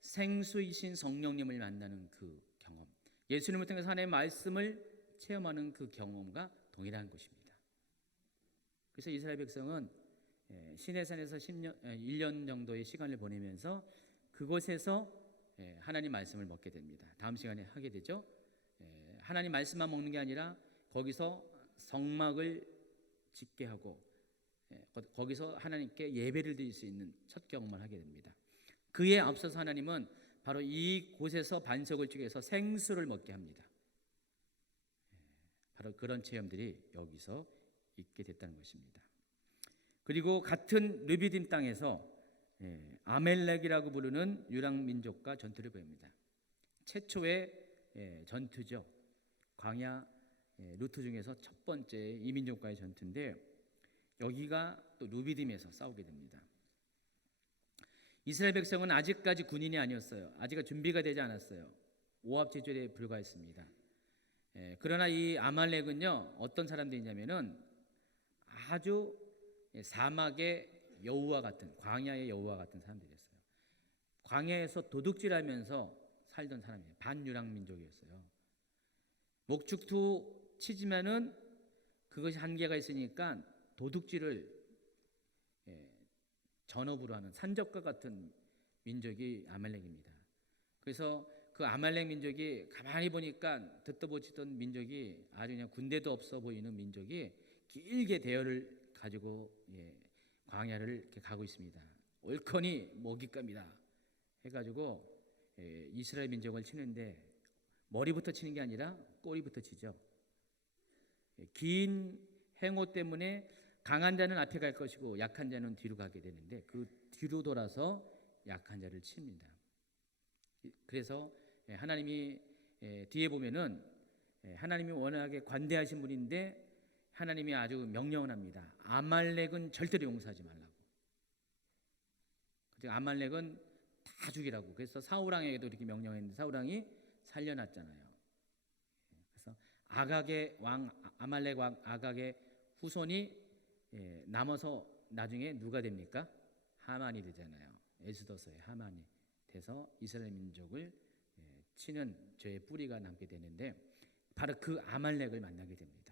생수이신 성령님을 만나는 그 경험, 예수님을 통해서 하나님의 말씀을 체험하는 그 경험과 동일한 것입니다. 그래서 이스라엘 백성은 시내산에서 1년 정도의 시간을 보내면서 그곳에서 하나님 말씀을 먹게 됩니다. 다음 시간에 하게 되죠. 하나님 말씀만 먹는 게 아니라 거기서 성막을 짓게 하고 거기서 하나님께 예배를 드릴 수 있는 첫 경험을 하게 됩니다. 그에 앞서서 하나님은 바로 이곳에서 반석을 쪼개서 생수를 먹게 합니다. 바로 그런 체험들이 여기서 있게 됐다는 것입니다. 그리고 같은 르비딤 땅에서 아멜렉이라고 부르는 유랑 민족과 전투를 벌입니다. 최초의 전투죠. 광야 루트 중에서 첫 번째 이 민족과의 전투인데 여기가 또 르비딤에서 싸우게 됩니다. 이스라엘 백성은 아직까지 군인이 아니었어요. 아직 준비가 되지 않았어요. 오합지졸에 불과했습니다. 그러나 이 아말렉은요 어떤 사람들이냐면은 아주 사막의 여우와 같은, 광야의 여우와 같은 사람들이었어요. 광야에서 도둑질하면서 살던 사람이에요. 반유랑 민족이었어요. 목축도 치지만은 그것이 한계가 있으니까 도둑질을 전업으로 하는 산적과 같은 민족이 아말렉입니다. 그래서 그 아말렉 민족이 가만히 보니까 듣도 보지던 민족이 아주 그냥 군대도 없어 보이는 민족이 길게 대열을 가지고 광야를 이렇게 가고 있습니다. 옳거니 먹잇감이다 해가지고 이스라엘 민족을 치는데 머리부터 치는 게 아니라 꼬리부터 치죠. 긴 행호 때문에 강한 자는 앞에 갈 것이고 약한 자는 뒤로 가게 되는데 그 뒤로 돌아서 약한 자를 칩니다. 그래서 하나님이 뒤에 보면은 하나님이 워낙에 관대하신 분인데 하나님이 아주 명령을 합니다. 아말렉은 절대로 용서하지 말라고. 아말렉은 다 죽이라고. 그래서 사울왕에게도 이렇게 명령했는데 사울왕이 살려놨잖아요. 그래서 아각의 왕 아말렉 왕 아각의 후손이 남아서 나중에 누가 됩니까? 하만이 되잖아요. 에스더서의 하만이 돼서 이스라엘 민족을 치는 죄의 뿌리가 남게 되는데 바로 그 아말렉을 만나게 됩니다.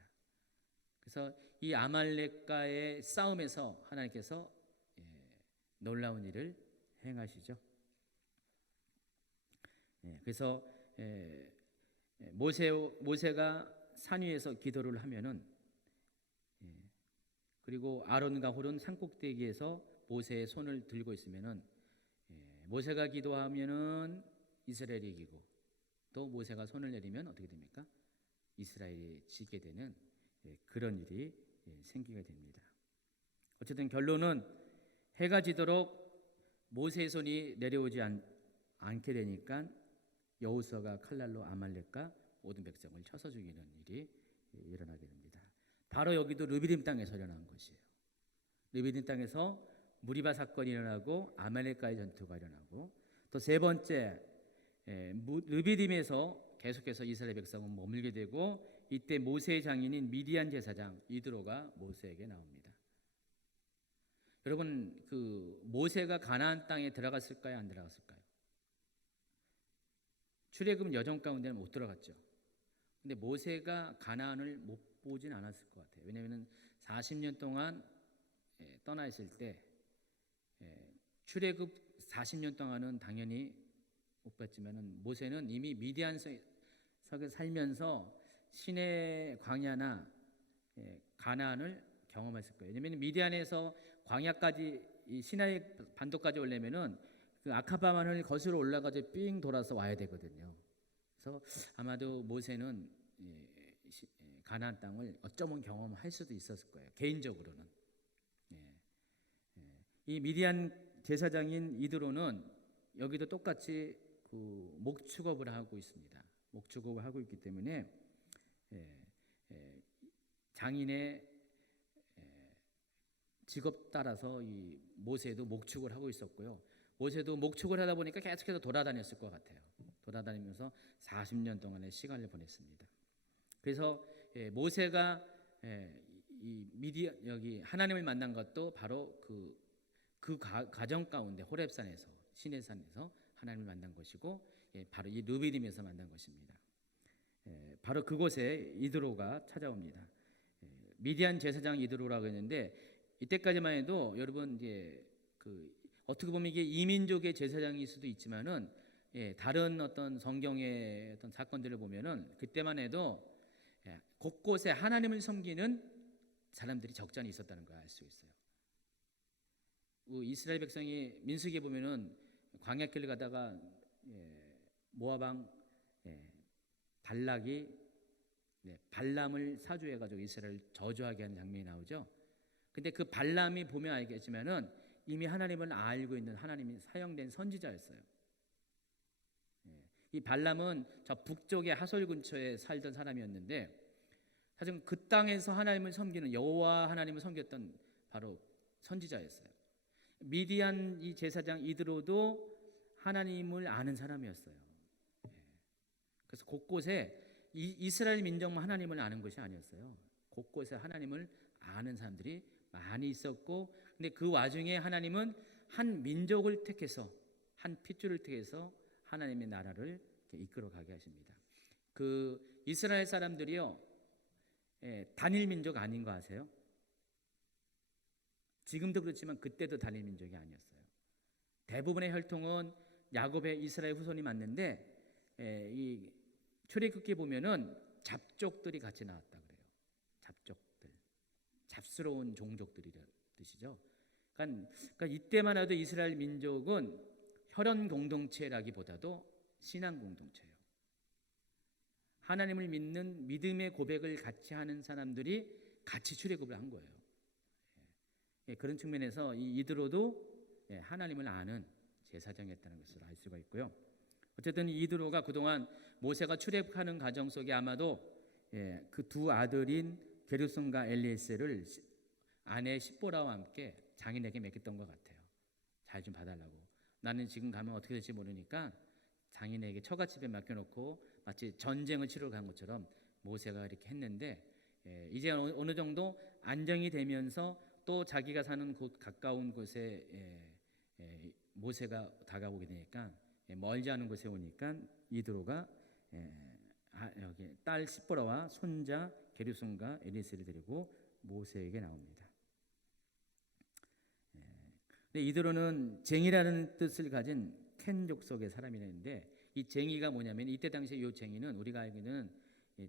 그래서 이 아말렉과의 싸움에서 하나님께서 놀라운 일을 행하시죠. 그래서 모세가 산 위에서 기도를 하면은 그리고 아론과 홀은 산꼭대기에서 모세의 손을 들고 있으면은 모세가 기도하면은 이스라엘이 이기고 또 모세가 손을 내리면 어떻게 됩니까? 이스라엘이 지게 되는 그런 일이 생기게 됩니다. 어쨌든 결론은 해가 지도록 모세의 손이 내려오지 않게 되니까 여호수아가 칼날로 아말렉과 모든 백성을 쳐서 죽이는 일이 일어나게 됩니다. 바로 여기도 르비딤 땅에서 일어난 것이에요. 르비딤 땅에서 무리바 사건이 일어나고 아말렉과의 전투가 일어나고 또 세 번째 르비딤에서 계속해서 이스라엘 백성은 머물게 되고 이때 모세의 장인인 미디안 제사장 이드로가 모세에게 나옵니다. 여러분 그 모세가 가나안 땅에 들어갔을까요? 안 들어갔을까요? 출애굽 여정 가운데는 못 들어갔죠. 근데 모세가 가나안을 못 보진 않았을 것 같아요. 왜냐하면 40년 동안 떠나 있을 때 출애굽 40년 동안은 당연히 못 봤지만은 모세는 이미 미디안석에 살면서 시내 광야나 가나안을 경험했을 거예요. 왜냐하면 미디안에서 광야까지 이 시나이 반도까지 오려면은 그 아카바만을 거슬러 올라가서 삥 돌아서 와야 되거든요. 그래서 아마도 모세는 가나안 땅을 어쩌면 경험할 수도 있었을 거예요. 개인적으로는. 이 미디안 제사장인 이드로는 여기도 똑같이 그 목축업을 하고 있습니다. 목축업을 하고 있기 때문에 장인의 직업 따라서 이 모세도 목축을 하고 있었고요. 모세도 목축을 하다 보니까 계속해서 돌아다녔을 것 같아요. 돌아다니면서 40년 동안의 시간을 보냈습니다. 그래서 모세가 이 미디안 여기 하나님을 만난 것도 바로 그 과정 가운데 호렙산에서 시내산에서 하나님을 만난 것이고 바로 이 르비딤에서 만난 것입니다. 바로 그곳에 이드로가 찾아옵니다. 미디안 제사장 이드로라고 했는데 이때까지만 해도 여러분 이제 어떻게 보면 이게 이민족의 제사장일 수도 있지만은 다른 어떤 성경의 어떤 사건들을 보면은 그때만 해도 곳곳에 하나님을 섬기는 사람들이 적잖이 있었다는 걸 알 수 있어요. 이스라엘 백성이 민수기에 보면은 광야길을 가다가 모압 왕 발락이 발람을 사주해가지고 이스라엘을 저주하게 하는 장면이 나오죠. 근데 그 발람이 보면 알겠지만은 이미 하나님을 알고 있는 하나님이 사용된 선지자였어요. 이 발람은 저 북쪽의 하솔 근처에 살던 사람이었는데 사실 그 땅에서 하나님을 섬기는 여호와 하나님을 섬겼던 바로 선지자였어요. 미디안 이 제사장 이드로도 하나님을 아는 사람이었어요. 그래서 곳곳에 이스라엘 민족만 하나님을 아는 것이 아니었어요. 곳곳에 하나님을 아는 사람들이 많이 있었고, 근데 그 와중에 하나님은 한 민족을 택해서 한 핏줄을 택해서 하나님의 나라를 이끌어가게 하십니다. 그 이스라엘 사람들이요, 단일 민족 아닌 거 아세요? 지금도 그렇지만 그때도 단일 민족이 아니었어요. 대부분의 혈통은 야곱의 이스라엘 후손이 맞는데 이 출애굽기 보면은 잡족들이 같이 나왔다 그래요. 잡족들, 잡스러운 종족들이란 뜻이죠. 그러니까 이때만 해도 이스라엘 민족은 혈연 공동체라기보다도 신앙 공동체예요. 하나님을 믿는 믿음의 고백을 같이 하는 사람들이 같이 출애굽을 한 거예요. 그런 측면에서 이 이드로도 하나님을 아는 제사장이었다는 것을 알 수가 있고요. 어쨌든 이드로가 그동안 모세가 출애굽하는 과정 속에 아마도 그 두 아들인 게르손과 엘리에셀을 아내 십보라와 함께 장인에게 맡겼던 것 같아요. 잘 좀 봐달라고. 나는 지금 가면 어떻게 될지 모르니까 장인에게 처갓집에 맡겨놓고 마치 전쟁을 치러 간 것처럼 모세가 이렇게 했는데 이제 어느 정도 안정이 되면서 또 자기가 사는 곳 가까운 곳에 모세가 다가오게 되니까 멀지 않은 곳에 오니까 이드로가 여기 딸 십보라와 손자 게르손과 엘리에셀을 데리고 모세에게 나옵니다. 근데 이드로는 쟁이라는 뜻을 가진 켄 족속의 사람이라는데 이 쟁이가 뭐냐면 이때 당시에 이 쟁이는 우리가 알기는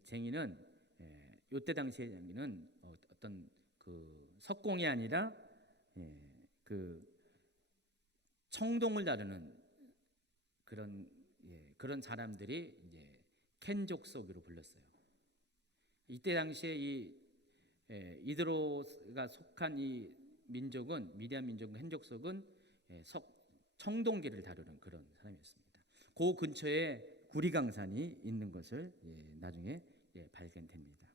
쟁이는 이때 당시의 쟁이는 어떤 그 석공이 아니라 그 청동을 다루는 그런 사람들이 이제 켄 족속으로 불렸어요. 이때 당시에 이 이드로가 속한 이 민족은 미디안 민족은 켄 족속은 청동기를 다루는 그런 사람이었습니다. 그 근처에 구리강산이 있는 것을 나중에 발견됩니다.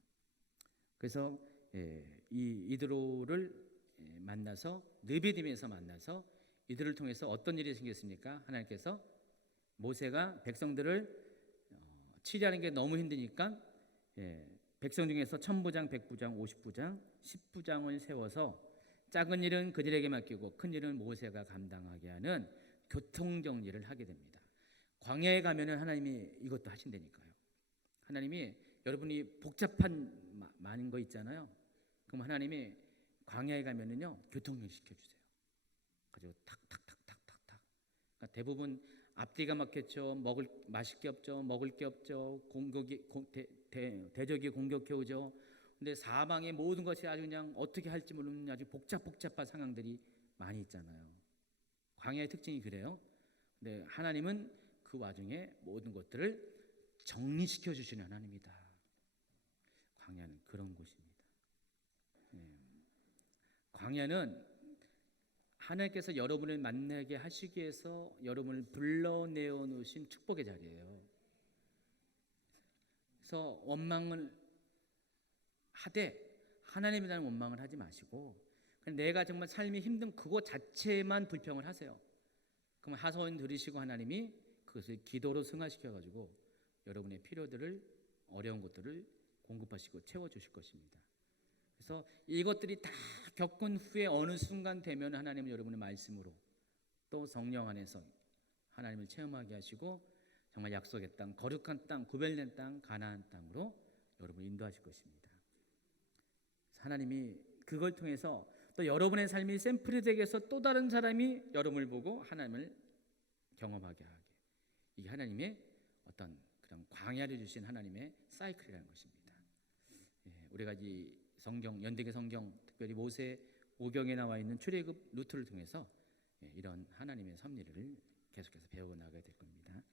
그래서 이 이드로를 만나서 르비딤에서 만나서 이들을 통해서 어떤 일이 생겼습니까? 하나님께서 모세가 백성들을 치리하는 게 너무 힘드니까 백성 중에서 1000부장, 100부장, 50부장, 10부장을 세워서 작은 일은 그들에게 맡기고 큰 일은 모세가 감당하게 하는 교통정리를 하게 됩니다. 광야에 가면은 하나님이 이것도 하신다니까요. 하나님이 여러분이 복잡한 많은 거 있잖아요. 그럼 하나님이 광야에 가면은요 교통정리 시켜주세요. 그래서 탁탁탁탁탁탁. 그러니까 대부분 앞뒤가 막혔죠. 마실 게 없죠. 먹을 게 없죠. 대적이 공격해 오죠. 근데 사방의 모든 것이 아주 그냥 어떻게 할지 모르는 아주 복잡한 상황들이 많이 있잖아요. 광야의 특징이 그래요. 근데 하나님은 그 와중에 모든 것들을 정리시켜 주시는 하나님이다. 광야는 그런 곳입니다. 광야는 하나님께서 여러분을 만나게 하시기 위해서 여러분을 불러내어 놓으신 축복의 자리예요. 그래서 원망을 하되 하나님에 대한 원망을 하지 마시고 내가 정말 삶이 힘든 그것 자체만 불평을 하세요. 그럼 하소연 들으시고 하나님이 그것을 기도로 승화시켜 가지고 여러분의 필요들을 어려운 것들을 공급하시고 채워주실 것입니다. 그래서 이것들이 다 겪은 후에 어느 순간 되면 하나님은 여러분의 말씀으로 또 성령 안에서 하나님을 체험하게 하시고 정말 약속의 땅, 거룩한 땅, 구별된 땅, 가나안 땅으로 여러분을 인도하실 것입니다. 하나님이 그걸 통해서 또 여러분의 삶이 샘플이 되게 해서 또 다른 사람이 여러분을 보고 하나님을 경험하게 하게, 이게 하나님의 어떤 그런 광야를 주신 하나님의 사이클이라는 것입니다. 우리가 이 성경, 연대기 성경, 특별히 모세 오경에 나와 있는 출애굽 루트를 통해서 이런 하나님의 섭리를 계속해서 배워나가야 될 겁니다.